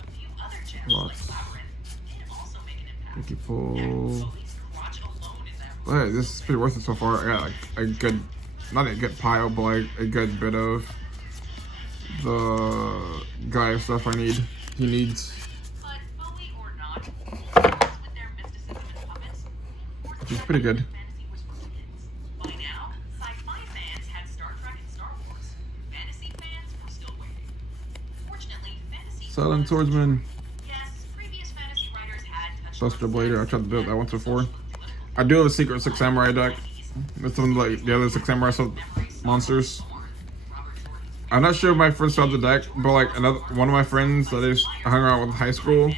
A few other gems like lots. Labyrinth did also make an impact. Picky Heck, pull. Sophie's crotch alone in that Hey, this is pretty worth it so far. I got like a good, not a good pile, but like a good bit of the guy stuff he needs. But Bowie or not, with their mysticism and puppets, Which is pretty good. fantasy was for kids. By now, sci-fi fans had Star Trek and Star Wars. Fantasy fans were still waiting. Fortunately, fantasy Silent was- Swordsman. Yes, previous fantasy writers had touched Buster on Blader. I sex, tried to build that once before. political I do have a secret 6 samurai deck. It's one of like the other 6 samurai monsters. I'm not sure if my friends saw the deck, but like one of my friends that I hung around with in high school,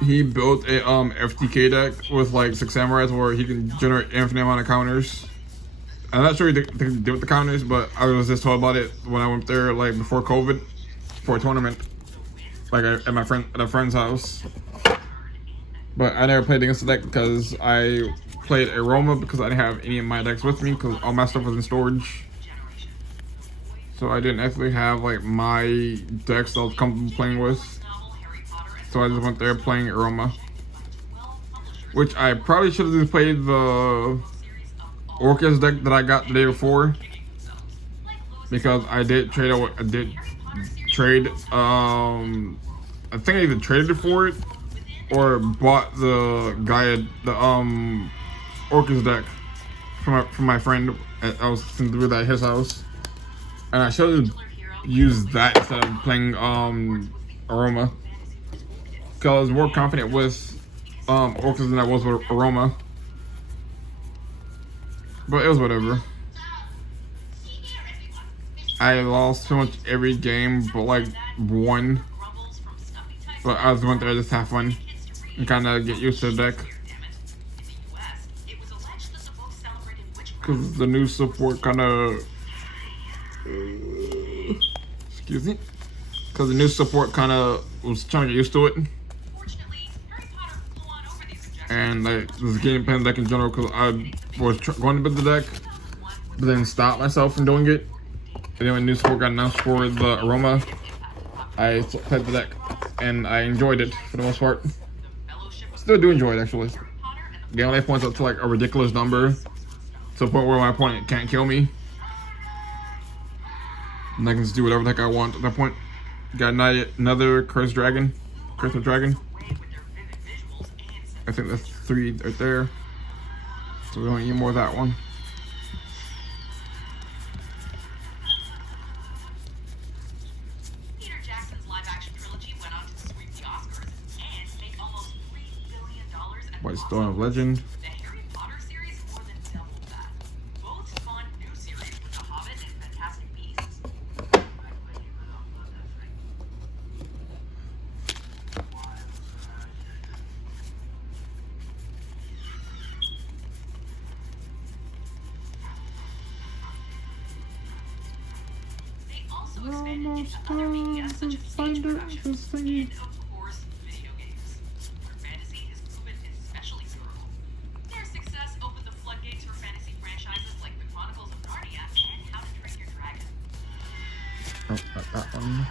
he built a FTK deck with like 6 samurais where he can generate infinite amount of counters. I'm not sure what he did with the counters, but I was just told about it when I went there like before COVID for a tournament, like at a friend's house. But I never played against the deck because I played Aroma because I didn't have any of my decks with me because all my stuff was in storage. So I didn't actually have like my decks that I was comfortable playing with. So I just went there playing Aroma. Which I probably should have just played the Orcus deck that I got the day before. Because I did trade, I think I either traded for it or bought the Orcus deck from my friend. I was through that at his house, and I should have used that instead of playing Aroma, because I was more confident with Orcus than I was with Aroma. But it was whatever. I lost pretty much every game but like one. But I just went there just to have fun and kind of get used to the deck. Because the new support kind of... excuse me. Because the new support kind of was trying to get used to it. And like, just getting playing the deck in general because I was going to build the deck, but then stopped myself from doing it. And then when new support got announced for the Aroma, I played the deck, and I enjoyed it for the most part. Still do enjoy it, actually. Game life points up to like a ridiculous number, to the point where my opponent can't kill me. And I can just do whatever the heck I want at that point. Got another Cursed Dragon. Curse of Dragon. I think that's 3 right there. So we don't need more of that one. White Stone of Legend. The Harry Potter series more than doubled that. Both spawned new series with The Hobbit and Fantastic Beasts. They also expanded into other media such as stage productions and, of course, video games, where fantasy has proven especially durable. Their success opened the floodgates for fantasy franchises like The Chronicles of Narnia and How to Train Your Dragon. Oh, not that one.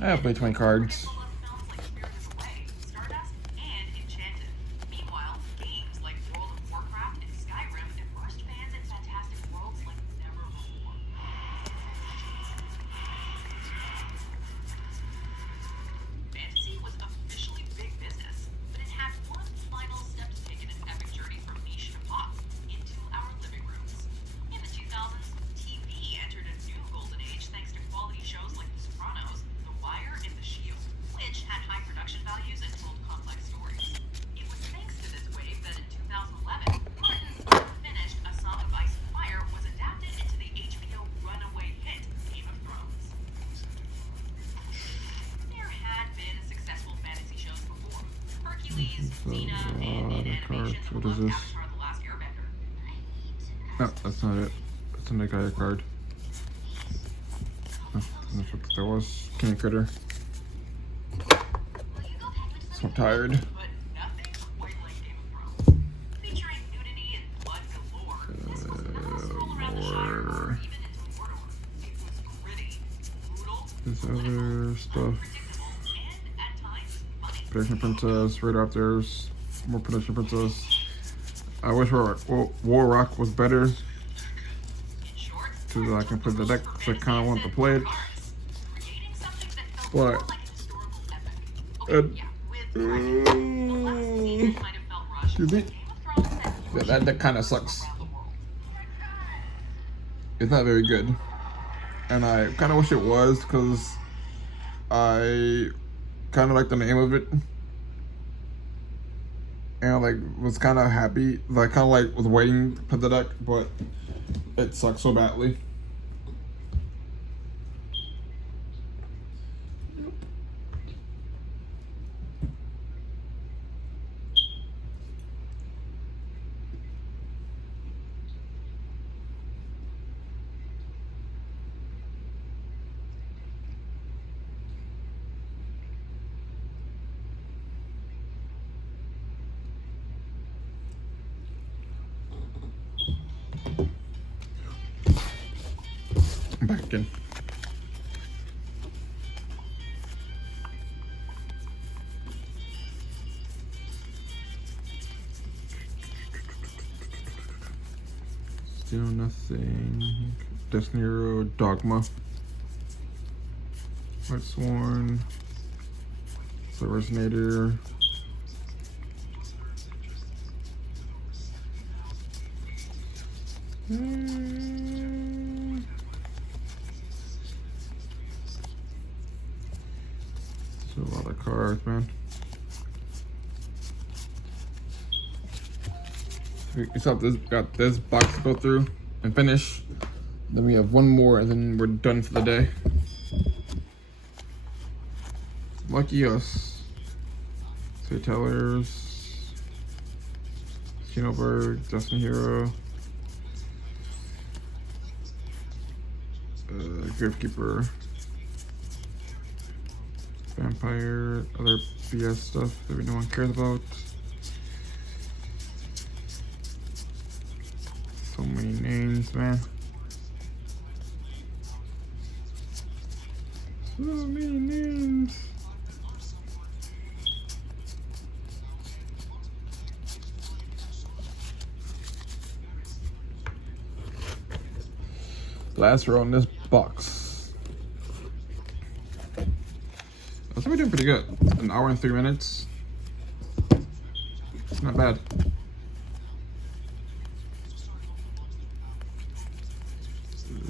I have played 20 cards. People love films like Spirited Away, Stardust, and Enchanted. Meanwhile, games like World of Warcraft and Skyrim immersed fans in fantastic worlds like never before. Fantasy was officially big business, but it had one final step to take in its epic journey from niche to pop, into our living rooms. In the 2000s, TV entered a new golden age thanks to quality shows like The Sopranos, The Wire, and The Shield, which had high production values and told complex stories. It was thanks to this wave that in 2011, Martin's unfinished A Song of Ice and Fire was adapted into the HBO runaway hit Game of Thrones. There had been successful fantasy shows before. Hercules, Xena, and in animation, the What is beloved this? Avatar: The Last Airbender. No, that's not it. That's a Nagaya card. Oh, that's what that was. King Critter. So I'm tired. But nothing quite This other stuff. predictable, and at times, funny. Production Princess, Radar Raptors, more Production Princess. I wish War Rock was better, In short, so that I can play the deck, because I kind of want to play it. creating something that felt But more like a historical epic. Okay, yeah, with credit. The last season might have felt rushed, Excuse me. but Game of Thrones had yeah, that kind of sucks. around the world. It's not very good, and I kind of wish it was, because I kind of like the name of it, and I like was kind of happy. I kind of like was waiting to put the deck, but it sucks so badly. I'm back again. Still nothing. Destiny Hero, Dogma. White Sworn. Silver Resonator. So a lot of cards, man. We still got this box to go through and finish. Then we have one more, and then we're done for the day. Lucky us. Say Tellers. Xenoberg, Destiny Hero. Gravekeeper. Vampire. Other BS stuff that no one cares about. So many names, man. So many names. Last row in this box. That's we're doing pretty good. An hour and 3 minutes. It's not bad.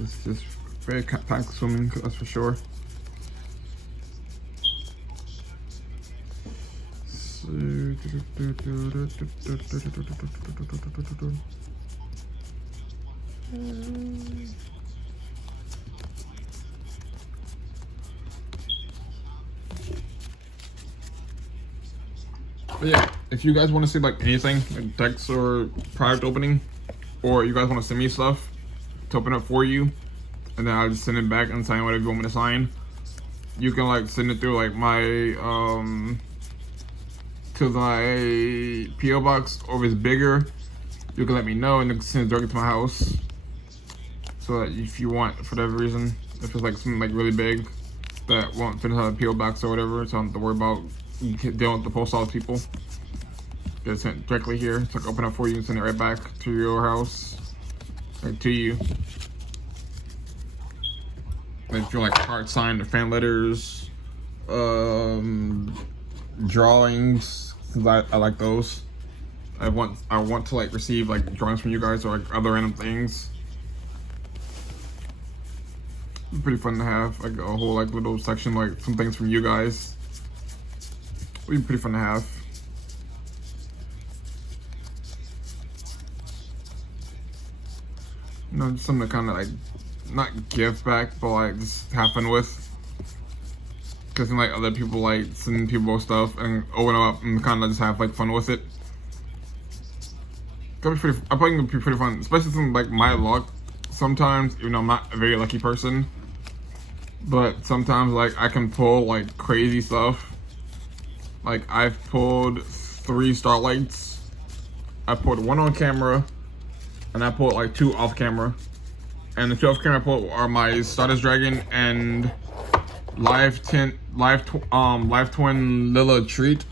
It's just very time consuming, that's for sure. So, but yeah, if you guys want to see like anything, like decks or product opening, or you guys want to send me stuff to open up for you, and then I'll just send it back and sign whatever you want me to sign. You can like send it through like my to my PO box, or if it's bigger, you can let me know and then send it directly to my house. So that if you want, for whatever reason, if it's like something like really big that won't fit inside a PO box or whatever, so I don't have to worry about dealing with the post office people. Get it sent directly here, so I can open up for you and send it right back to your house, like to you. Like if you like card signed, fan letters, drawings, cause I like those. I want to like receive like drawings from you guys or like other random things. It's pretty fun to have like a whole like little section like some things from you guys. Would be pretty fun to have. You know, just something to kind of like not give back, but like just have fun with. Cause then like other people like send people stuff and open them up and kind of just have like fun with it. I think it'll be pretty fun, especially something like my luck. Sometimes, even though I'm not a very lucky person, but sometimes like I can pull like crazy stuff. Like I've pulled 3 Starlights. I pulled 1 on camera, and I pulled like 2 off camera. And the 2 off camera I pulled are my Stardust Dragon and live twin Lila treat,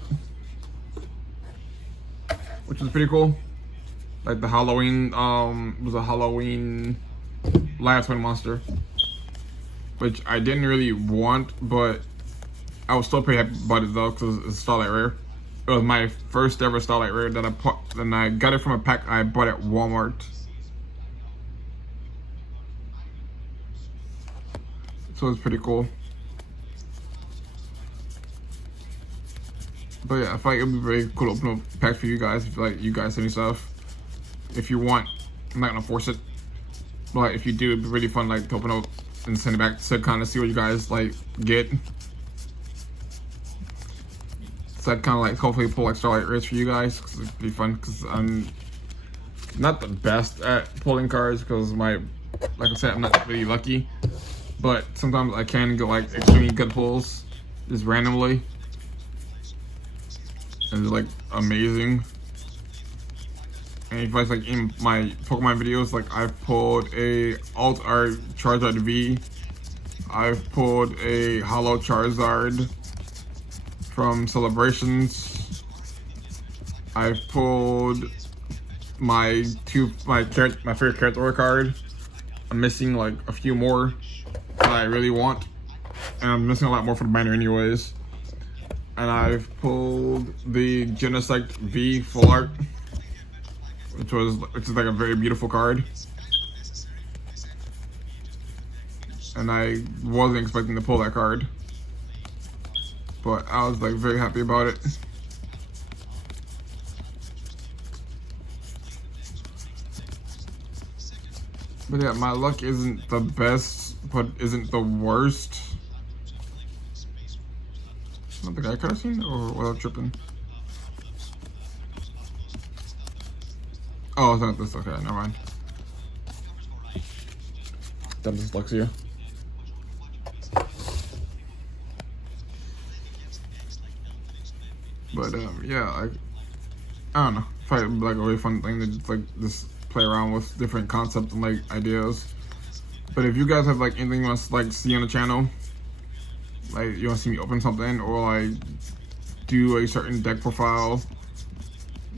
which is pretty cool. Like the Halloween, was a Halloween live twin monster, which I didn't really want, but I was still pretty happy about it though, because it's a Starlight Rare. It was my first ever Starlight Rare that and I got it from a pack I bought at Walmart. So it's pretty cool. But yeah, I feel like it'd be very cool to open a pack for you guys. If like you guys send me stuff, if you want, I'm not gonna force it. But if you do, it'd be really fun, like to open up and send it back to kind of see what you guys like get. So I'd kind of like hopefully pull like Starlight Rares for you guys, because it'd be fun. Because I'm not the best at pulling cards, because like I said, I'm not really lucky. But sometimes I can get like extremely good pulls just randomly, and it's like amazing. And if you guys like in my Pokemon videos, like I've pulled a Alt Art Charizard V, I've pulled a Holo Charizard from Celebrations, I've pulled my favorite character card. I'm missing like a few more that I really want, and I'm missing a lot more for the binder anyways. And I've pulled the Genesect V Full Art, which is like a very beautiful card, and I wasn't expecting to pull that card, but I was like very happy about it. But yeah, my luck isn't the best, but isn't the worst. Not the guy cutscene, or without tripping? Oh, it's not this. Okay, never mind. That is dyslexia. But yeah, I don't know. Probably like a really fun thing to just play around with different concepts and like ideas. But if you guys have like anything you want to like see on the channel, like you want to see me open something or like do a certain deck profile,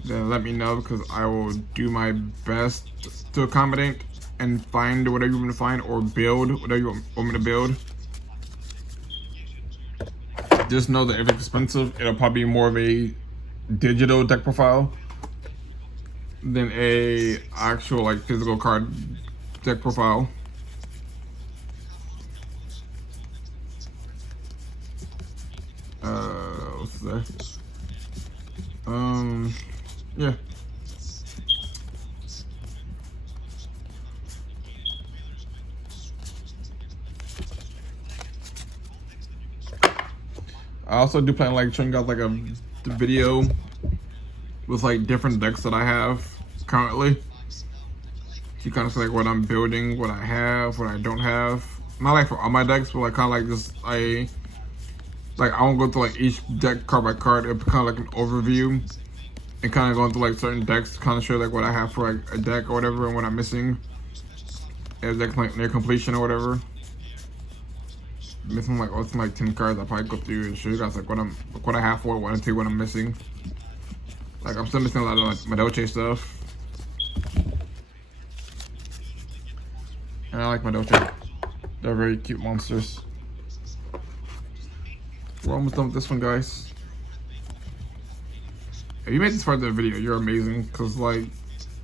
then let me know, because I will do my best to accommodate and find whatever you want to find, or build whatever you want me to build. Just know that if it's expensive, it'll probably be more of a digital deck profile than a actual like physical card deck profile. What's there? Yeah. I also do plan like showing you guys like a video with like different decks that I have currently. You kind of see like what I'm building, what I have, what I don't have. Not like for all my decks, but like kind of like just I won't go through like each deck card by card. It'll be kind of like an overview and kind of going through like certain decks to kind of show like what I have for like a deck or whatever, and what I'm missing as deck like near completion or whatever. Missing like 10 cards. I'll probably go through and show you guys like what I have for it, what I take, what I'm missing. Like I'm still missing a lot of like my Dolce stuff, and I like my Dolce. They're very cute monsters. We're almost done with this one, guys. If you made this part of the video, you're amazing. Cause like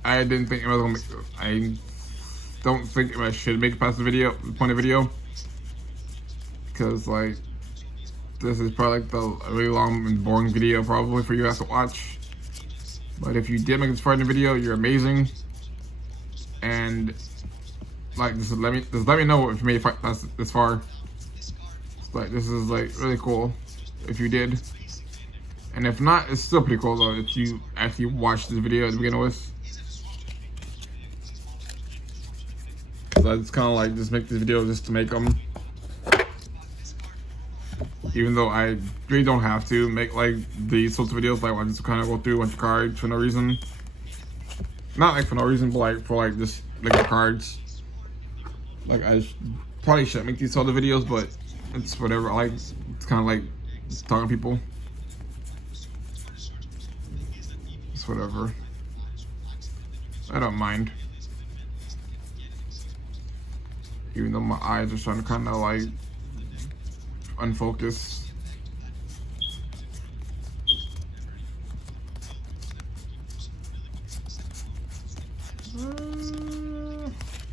I didn't think I was gonna make. I don't think I should make it past the point of the video. Because like this is probably like a really long and boring video probably for you guys to watch. But if you did make this part in the video, you're amazing. And like just let me know if you made it this far. Like this is like really cool if you did. And if not, it's still pretty cool though if you actually watched this video to begin with. So I just kind of like just make this video just to make them. Even though I really don't have to make like these sorts of videos, like I just kind of go through a bunch of cards for no reason. Not like for no reason, but like for like just looking at cards. Like I probably shouldn't make these sort of videos, but It's whatever. I like. It's kind of like talking to people. It's whatever. I don't mind. Even though my eyes are starting to kind of like unfocus.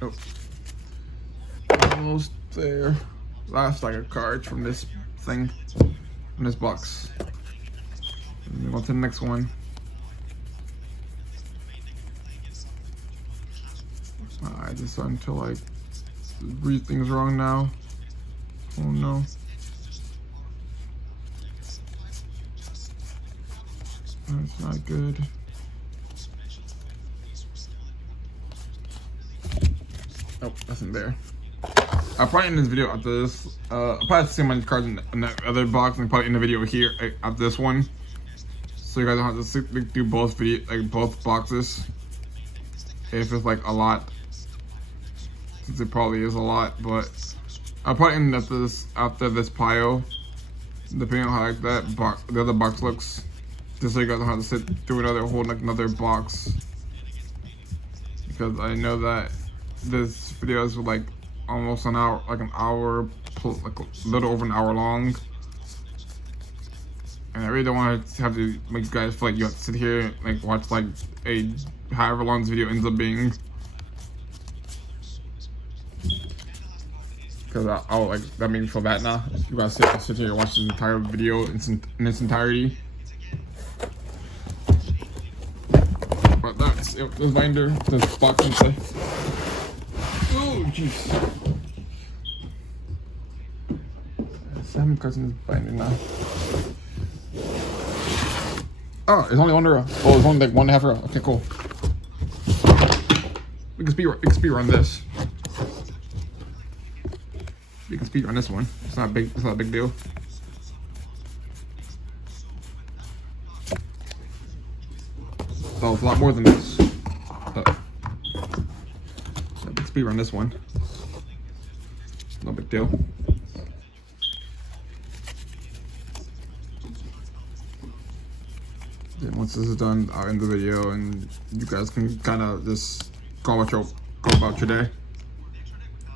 Oh, almost there. Last like a card from this thing, from this box. And then on to the next one. I just starting to like read things wrong now. Oh no. That's not good. Oh, nothing there. I'll probably end this video after this. I'll probably see my cards in that other box and probably end the video here after this one. So you guys don't have to do both both boxes. If it's like a lot. Since it probably is a lot, but I'll probably end after this pile. Depending on how like that box the other box looks. Just so you guys don't have to sit through another box. Because I know that this video is like almost an hour, like like a little over an hour long. And I really don't want to have to make you guys feel like you have to sit here and like watch like however long this video ends up being. Because I'll like, that made me feel bad now. You guys sit here and watch this entire video in its entirety. But that's it. This binder, this box inside. Oh, jeez. 7 cards in this binder now. Oh, it's only under it's only like 1.5 row. Okay, cool. We can speed run this. We can speed run this one. It's not big. It's not a big deal. Oh, it's a lot more than this. But we can speed run this one. No big deal. Then once this is done, I'll end the video, and you guys can kind of just go about your day.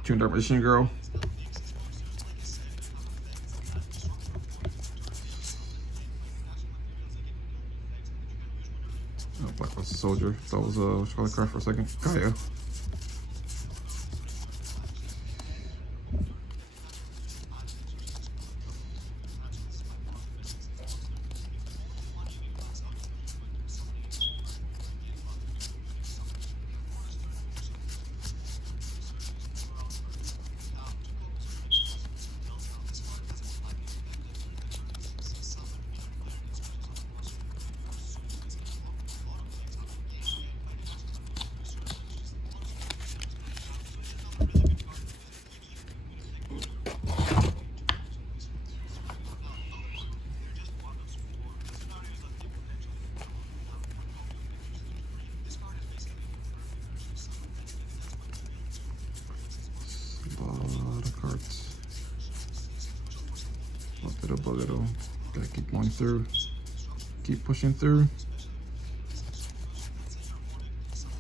Tuned up Machine Girl. Oh, Black was a soldier. That was a Charlie Craft for a second. Kaya. Little. Gotta keep going through. Keep pushing through.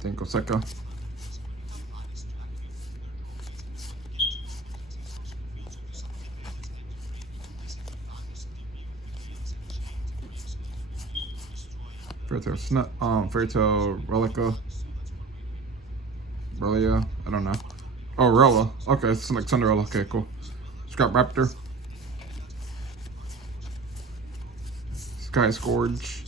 Then Koseka. Fairytale Relica. Relia, I don't know. Oh, Rella. Okay, it's like Cinderella. Okay, cool. Scrap Raptor. Sky Scourge.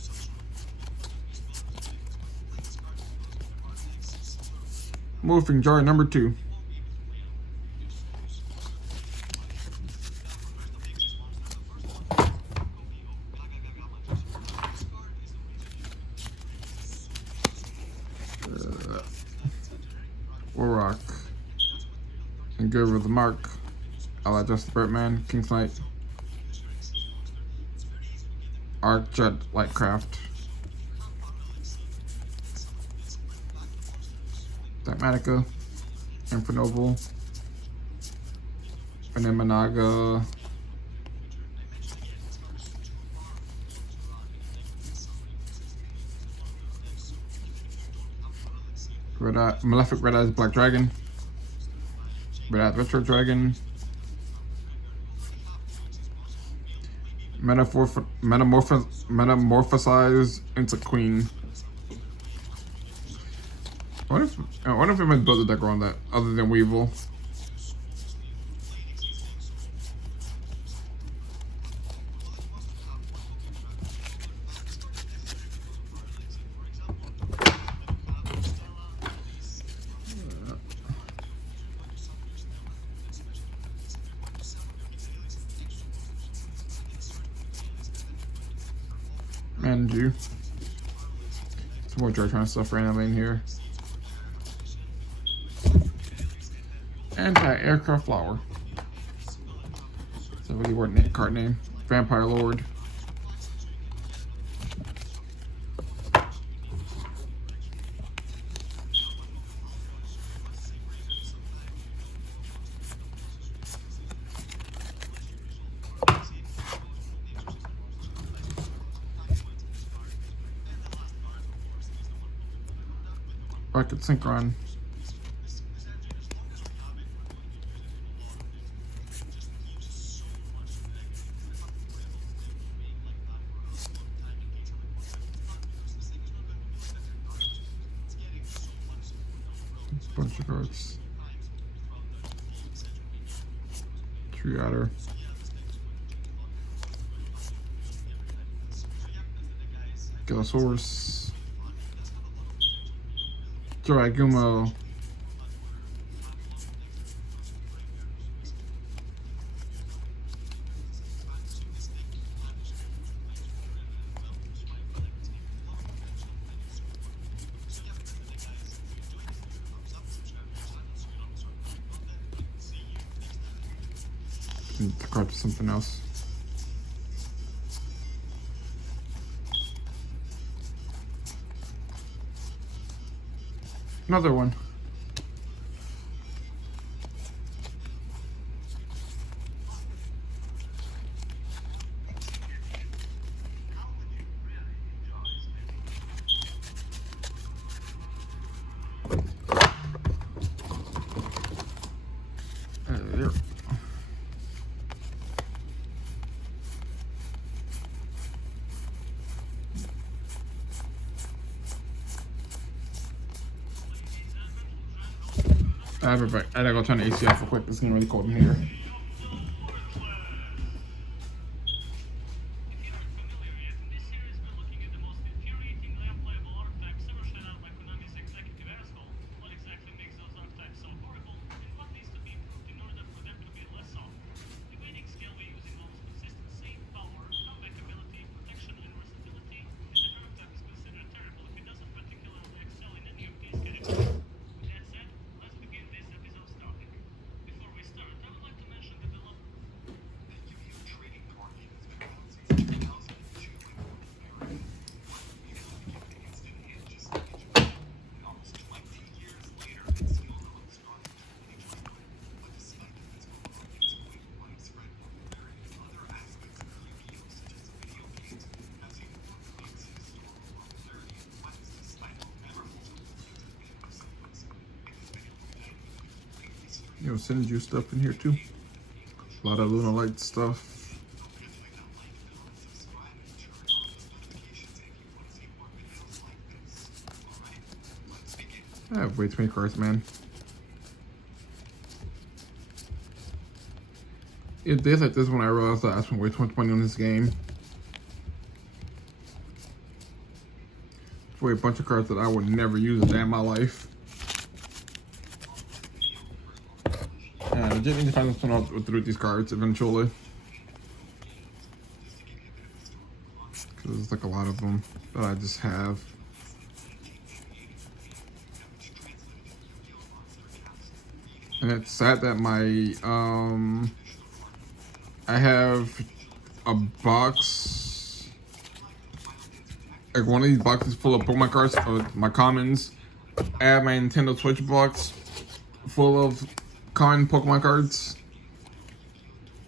Morphing Jar number 2. Warrock. Engrave the Mark. Ally Justice Birdman. King's Knight. Arcjet Lightcraft. Dogmatica. Infernoble. Anemanaga. Malefic Red Eyes Black Dragon. Red Eyes Retro Dragon. Metamorphosize into Queen. I wonder if it might build a deck around that other than Weevil. Manju. Some more Dry stuff randomly in here. Anti-aircraft flower. It's a really weird card name. Vampire Lord. Rocket Synchron. Bunch of cards. Tree Otter. Gillosaurus. Dragumo. The card to something else. Another one. There. I gotta go turn the AC off real quick. It's getting really cold in here. You know, Sinju stuff in here too. A lot of Luna Light stuff. I have way too many cards, man. It days like this when I realized that I spent way too much money on this game. For a bunch of cards that I would never use a day in my life. I legit need to find something else to do with these cards eventually. Because there's like a lot of them that I just have. And it's sad that my, I have a box, like one of these boxes full of Pokemon cards, my commons. I have my Nintendo Switch box full of common Pokemon cards.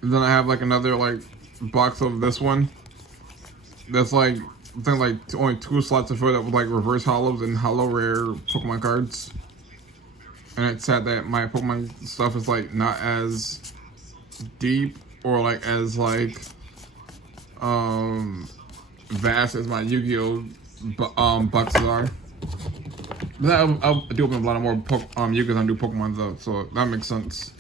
And then I have like another like box of this one. That's like, I think like only 2 slots to fill it up with like reverse hollows and hollow rare Pokemon cards. And it's sad that my Pokemon stuff is like not as deep or like as like vast as my Yu-Gi-Oh boxes are. But then I'll do open a lot of more Yu-Gi-Ohs than I do Pokemon though, so that makes sense.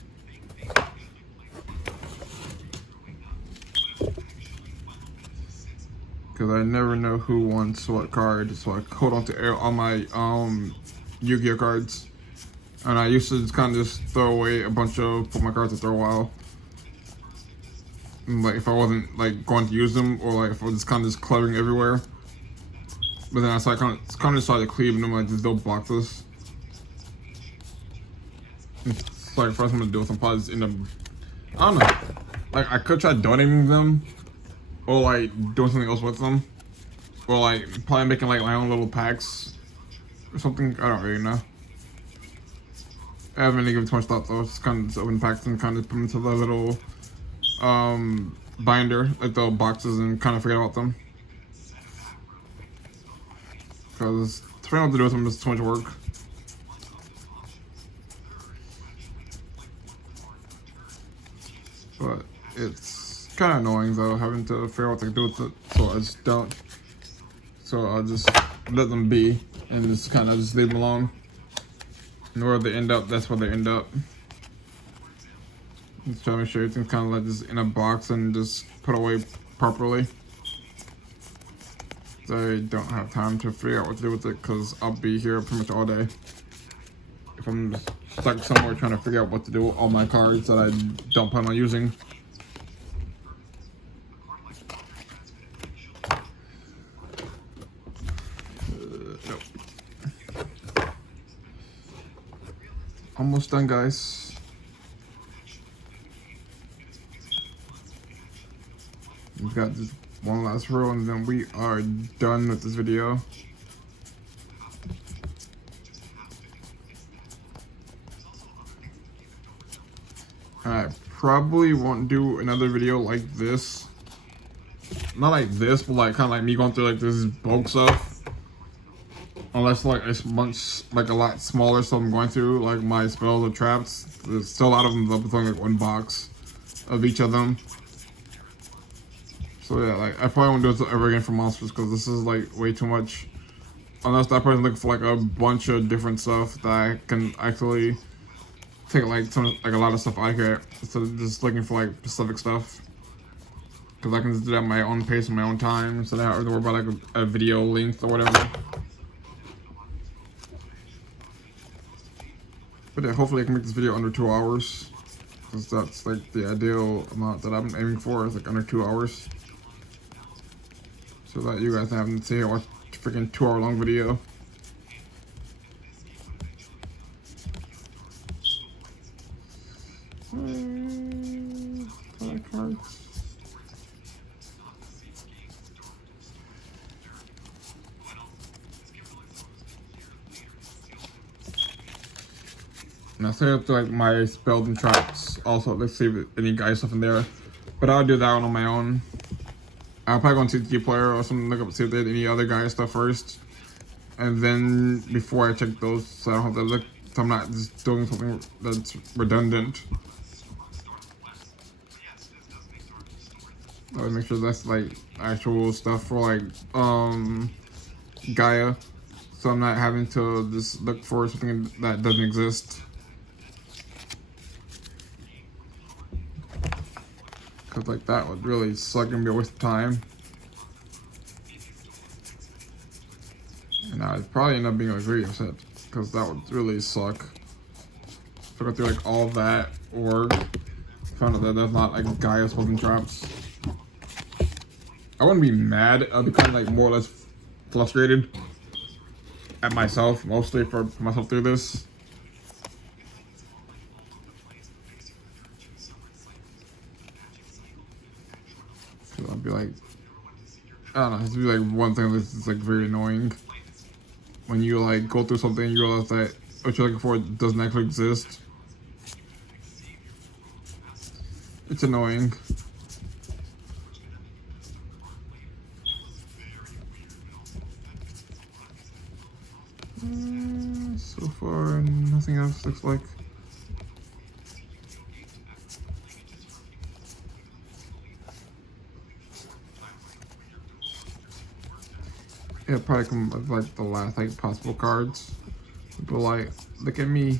Because I never know who wants what card, so I hold on to all my Yu-Gi-Oh cards. And I used to just kind of just throw away a bunch of Pokemon cards after a while. And, like if I wasn't like going to use them, or like if I was just kind of just cluttering everywhere. But then I started kind of started cleaving them like these little boxes. It's like first I'm gonna do some probably just end up, I don't know. Like I could try donating them, or like doing something else with them, or like probably making like my own little packs or something. I don't really know. I haven't really given too much thought though. Just kind of just open packs and kind of put them into the little binder, like the boxes, and kind of forget about them. Because figuring out what to do with them is too much work. But it's kind of annoying though, having to figure out what to do with it. So I just don't. So I'll just let them be and just kind of just leave them alone. And where they end up, that's where they end up. Just try to make sure everything's kind of like just in a box and just put away properly. I don't have time to figure out what to do with it because I'll be here pretty much all day. If I'm just stuck somewhere trying to figure out what to do with all my cards that I don't plan on using. Nope. Almost done, guys. We've got this one last row and then we are done with this video. I probably won't do another video like this. Not like this, but like kind of like me going through like this bulk stuff. Unless like it's much like a lot smaller stuff I'm going through, like my spells or traps. There's still a lot of them, but it's only like one box of each of them. So yeah, like I probably won't do this ever again for monsters because this is like way too much. Unless that person's looking for like a bunch of different stuff that I can actually take like a lot of stuff out of here instead of just looking for like specific stuff. Because I can just do that at my own pace and my own time, so I don't have to worry about like a video length or whatever. But yeah, hopefully I can make this video under 2 hours. Because that's like the ideal amount that I'm aiming for, is like under 2 hours. So that you guys haven't to see watch a freaking 2 hour long video. Cards. And I set up like my spells and traps. Also, let's see if any guy stuff in there. But I'll do that one on my own. I'll probably go on TTG Player or something, look up see if they had any other guy stuff first. And then before I check those, so I don't have to look, so I'm not just doing something that's redundant. I would make sure that's like actual stuff for like Gaia. So I'm not having to just look for something that doesn't exist. Cause like that would really suck and be a waste of time. And I'd probably end up being like very upset because that would really suck. So I go through like all that work, found out that there's not like Gaia spoken traps. I wouldn't be mad, I'd be kind of like more or less frustrated at myself, mostly for myself through this. So I'd be like, I don't know, it'd be like one thing that's like very annoying. When you like go through something and you realize that what you're looking for doesn't actually exist. It's annoying. So far, nothing nothing else looks like. Yeah, probably come with like the last like possible cards. But like, look at me.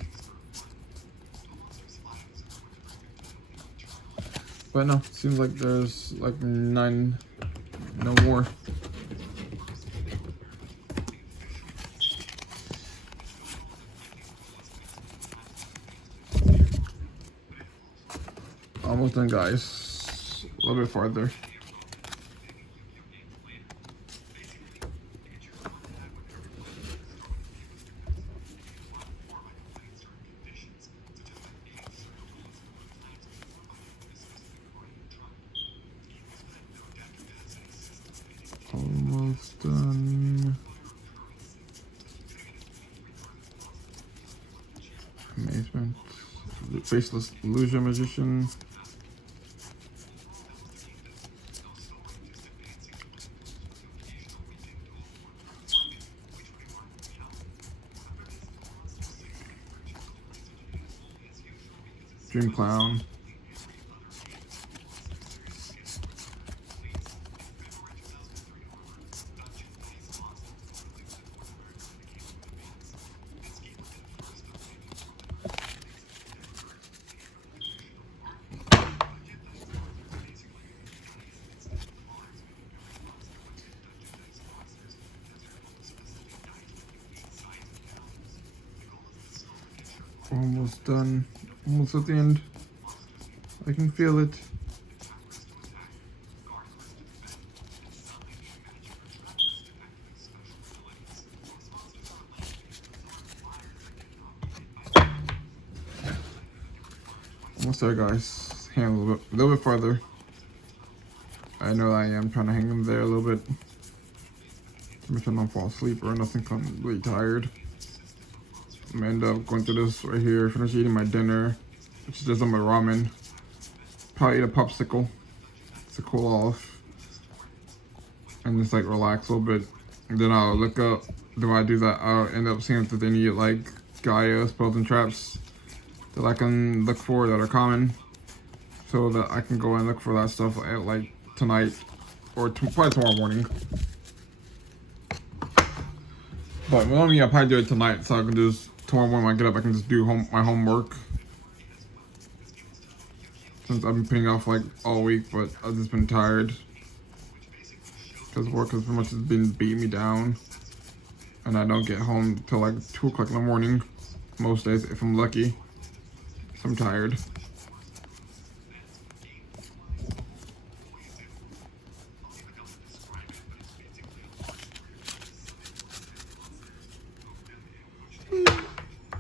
But no, seems like there's like none, no more. Almost done, guys. A little bit farther. Almost done. Amazement. Faceless illusion magician. Dream clown. Almost done. Almost at the end. I can feel it. Almost there, guys. Hang a little bit farther. I know I am trying to hang them there a little bit. To make sure I don't fall asleep or nothing. I'm really tired. I'm gonna end up going through this right here. Finish eating my dinner, which is just on my ramen. Probably eat a popsicle to cool off, and just like relax a little bit. And then I'll look up. Then when I do that, I'll end up seeing if there's any like Gaia spells and traps that I can look for that are common, so that I can go and look for that stuff at like tonight or probably tomorrow morning. But I'll probably do it tonight, so I can just tomorrow morning when I get up, I can just do my homework. Since I've been putting off like all week, but I've just been tired because work has pretty much just been beating me down, and I don't get home till like 2 o'clock in the morning most days if I'm lucky. So I'm tired.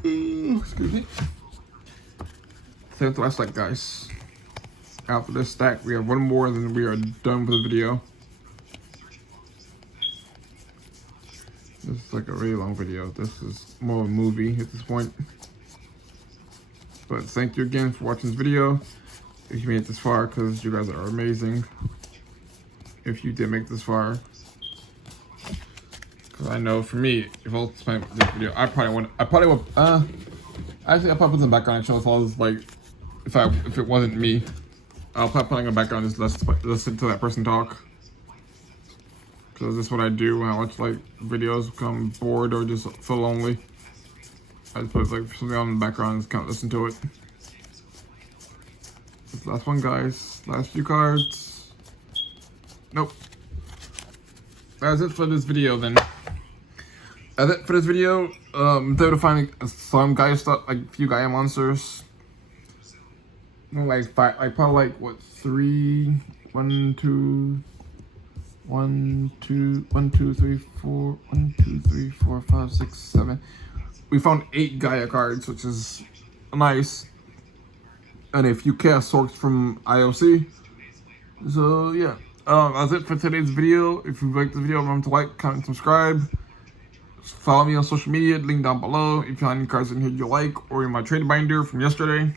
Excuse me. So that's the last stack, guys. After this stack, we have one more, and then we are done with the video. This is like a really long video. This is more of a movie at this point. But thank you again for watching this video. If you made it this far, because you guys are amazing. If you did make this far. Because I know for me, if I was playing this video, I'll probably put them back on show if I was like, if it wasn't me. I'll probably put them back on just listen to that person talk. Because this is what I do when I watch like videos, become bored or just feel lonely. I just put like something on in the background and just kind of listen to it. This last one, guys. Last few cards. Nope. That's it for this video then. That's it for this video. Instead of finding some Gaia stuff, like a few Gaia monsters. Like five, like probably like what, 3, 1, 2, 1, 2, 1, 2, 3, 4, 1, 2, 3, 4, 5, 6, 7. We found 8 Gaia cards, which is nice. And a few chaos sorts from IOC. So yeah. That's it for today's video. If you liked this video, remember to like, comment, subscribe. Follow me on social media, link down below. If you find any cards in here you like, or in my trade binder from yesterday.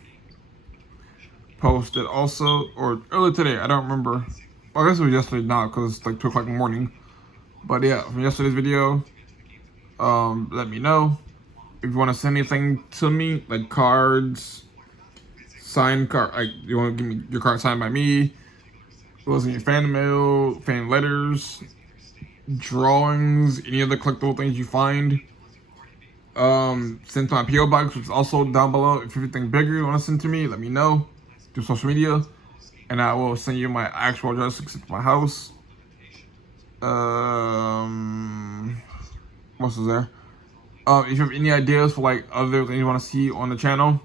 Posted also, or earlier today, I don't remember. Well, I guess it was yesterday now, because it's like 2 o'clock in the morning. But yeah, from yesterday's video, let me know. If you want to send anything to me, like cards, signed card, like you want to give me your card signed by me, it wasn't your fan mail, fan letters, drawings, any other collectible things you find. Send to my PO box, which is also down below. If anything bigger you want to send to me, let me know through social media, and I will send you my actual address to my house. What else is there? If you have any ideas for like other things you want to see on the channel,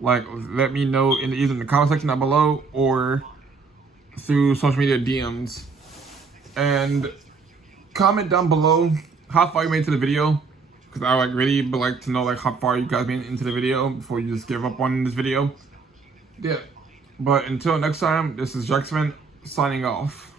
like let me know in either in the comment section down below or through social media DMs. And comment down below how far you made to the video, because I like really would like to know like how far you guys made into the video before you just give up on this video. Yeah. But until next time, this is Jackson signing off.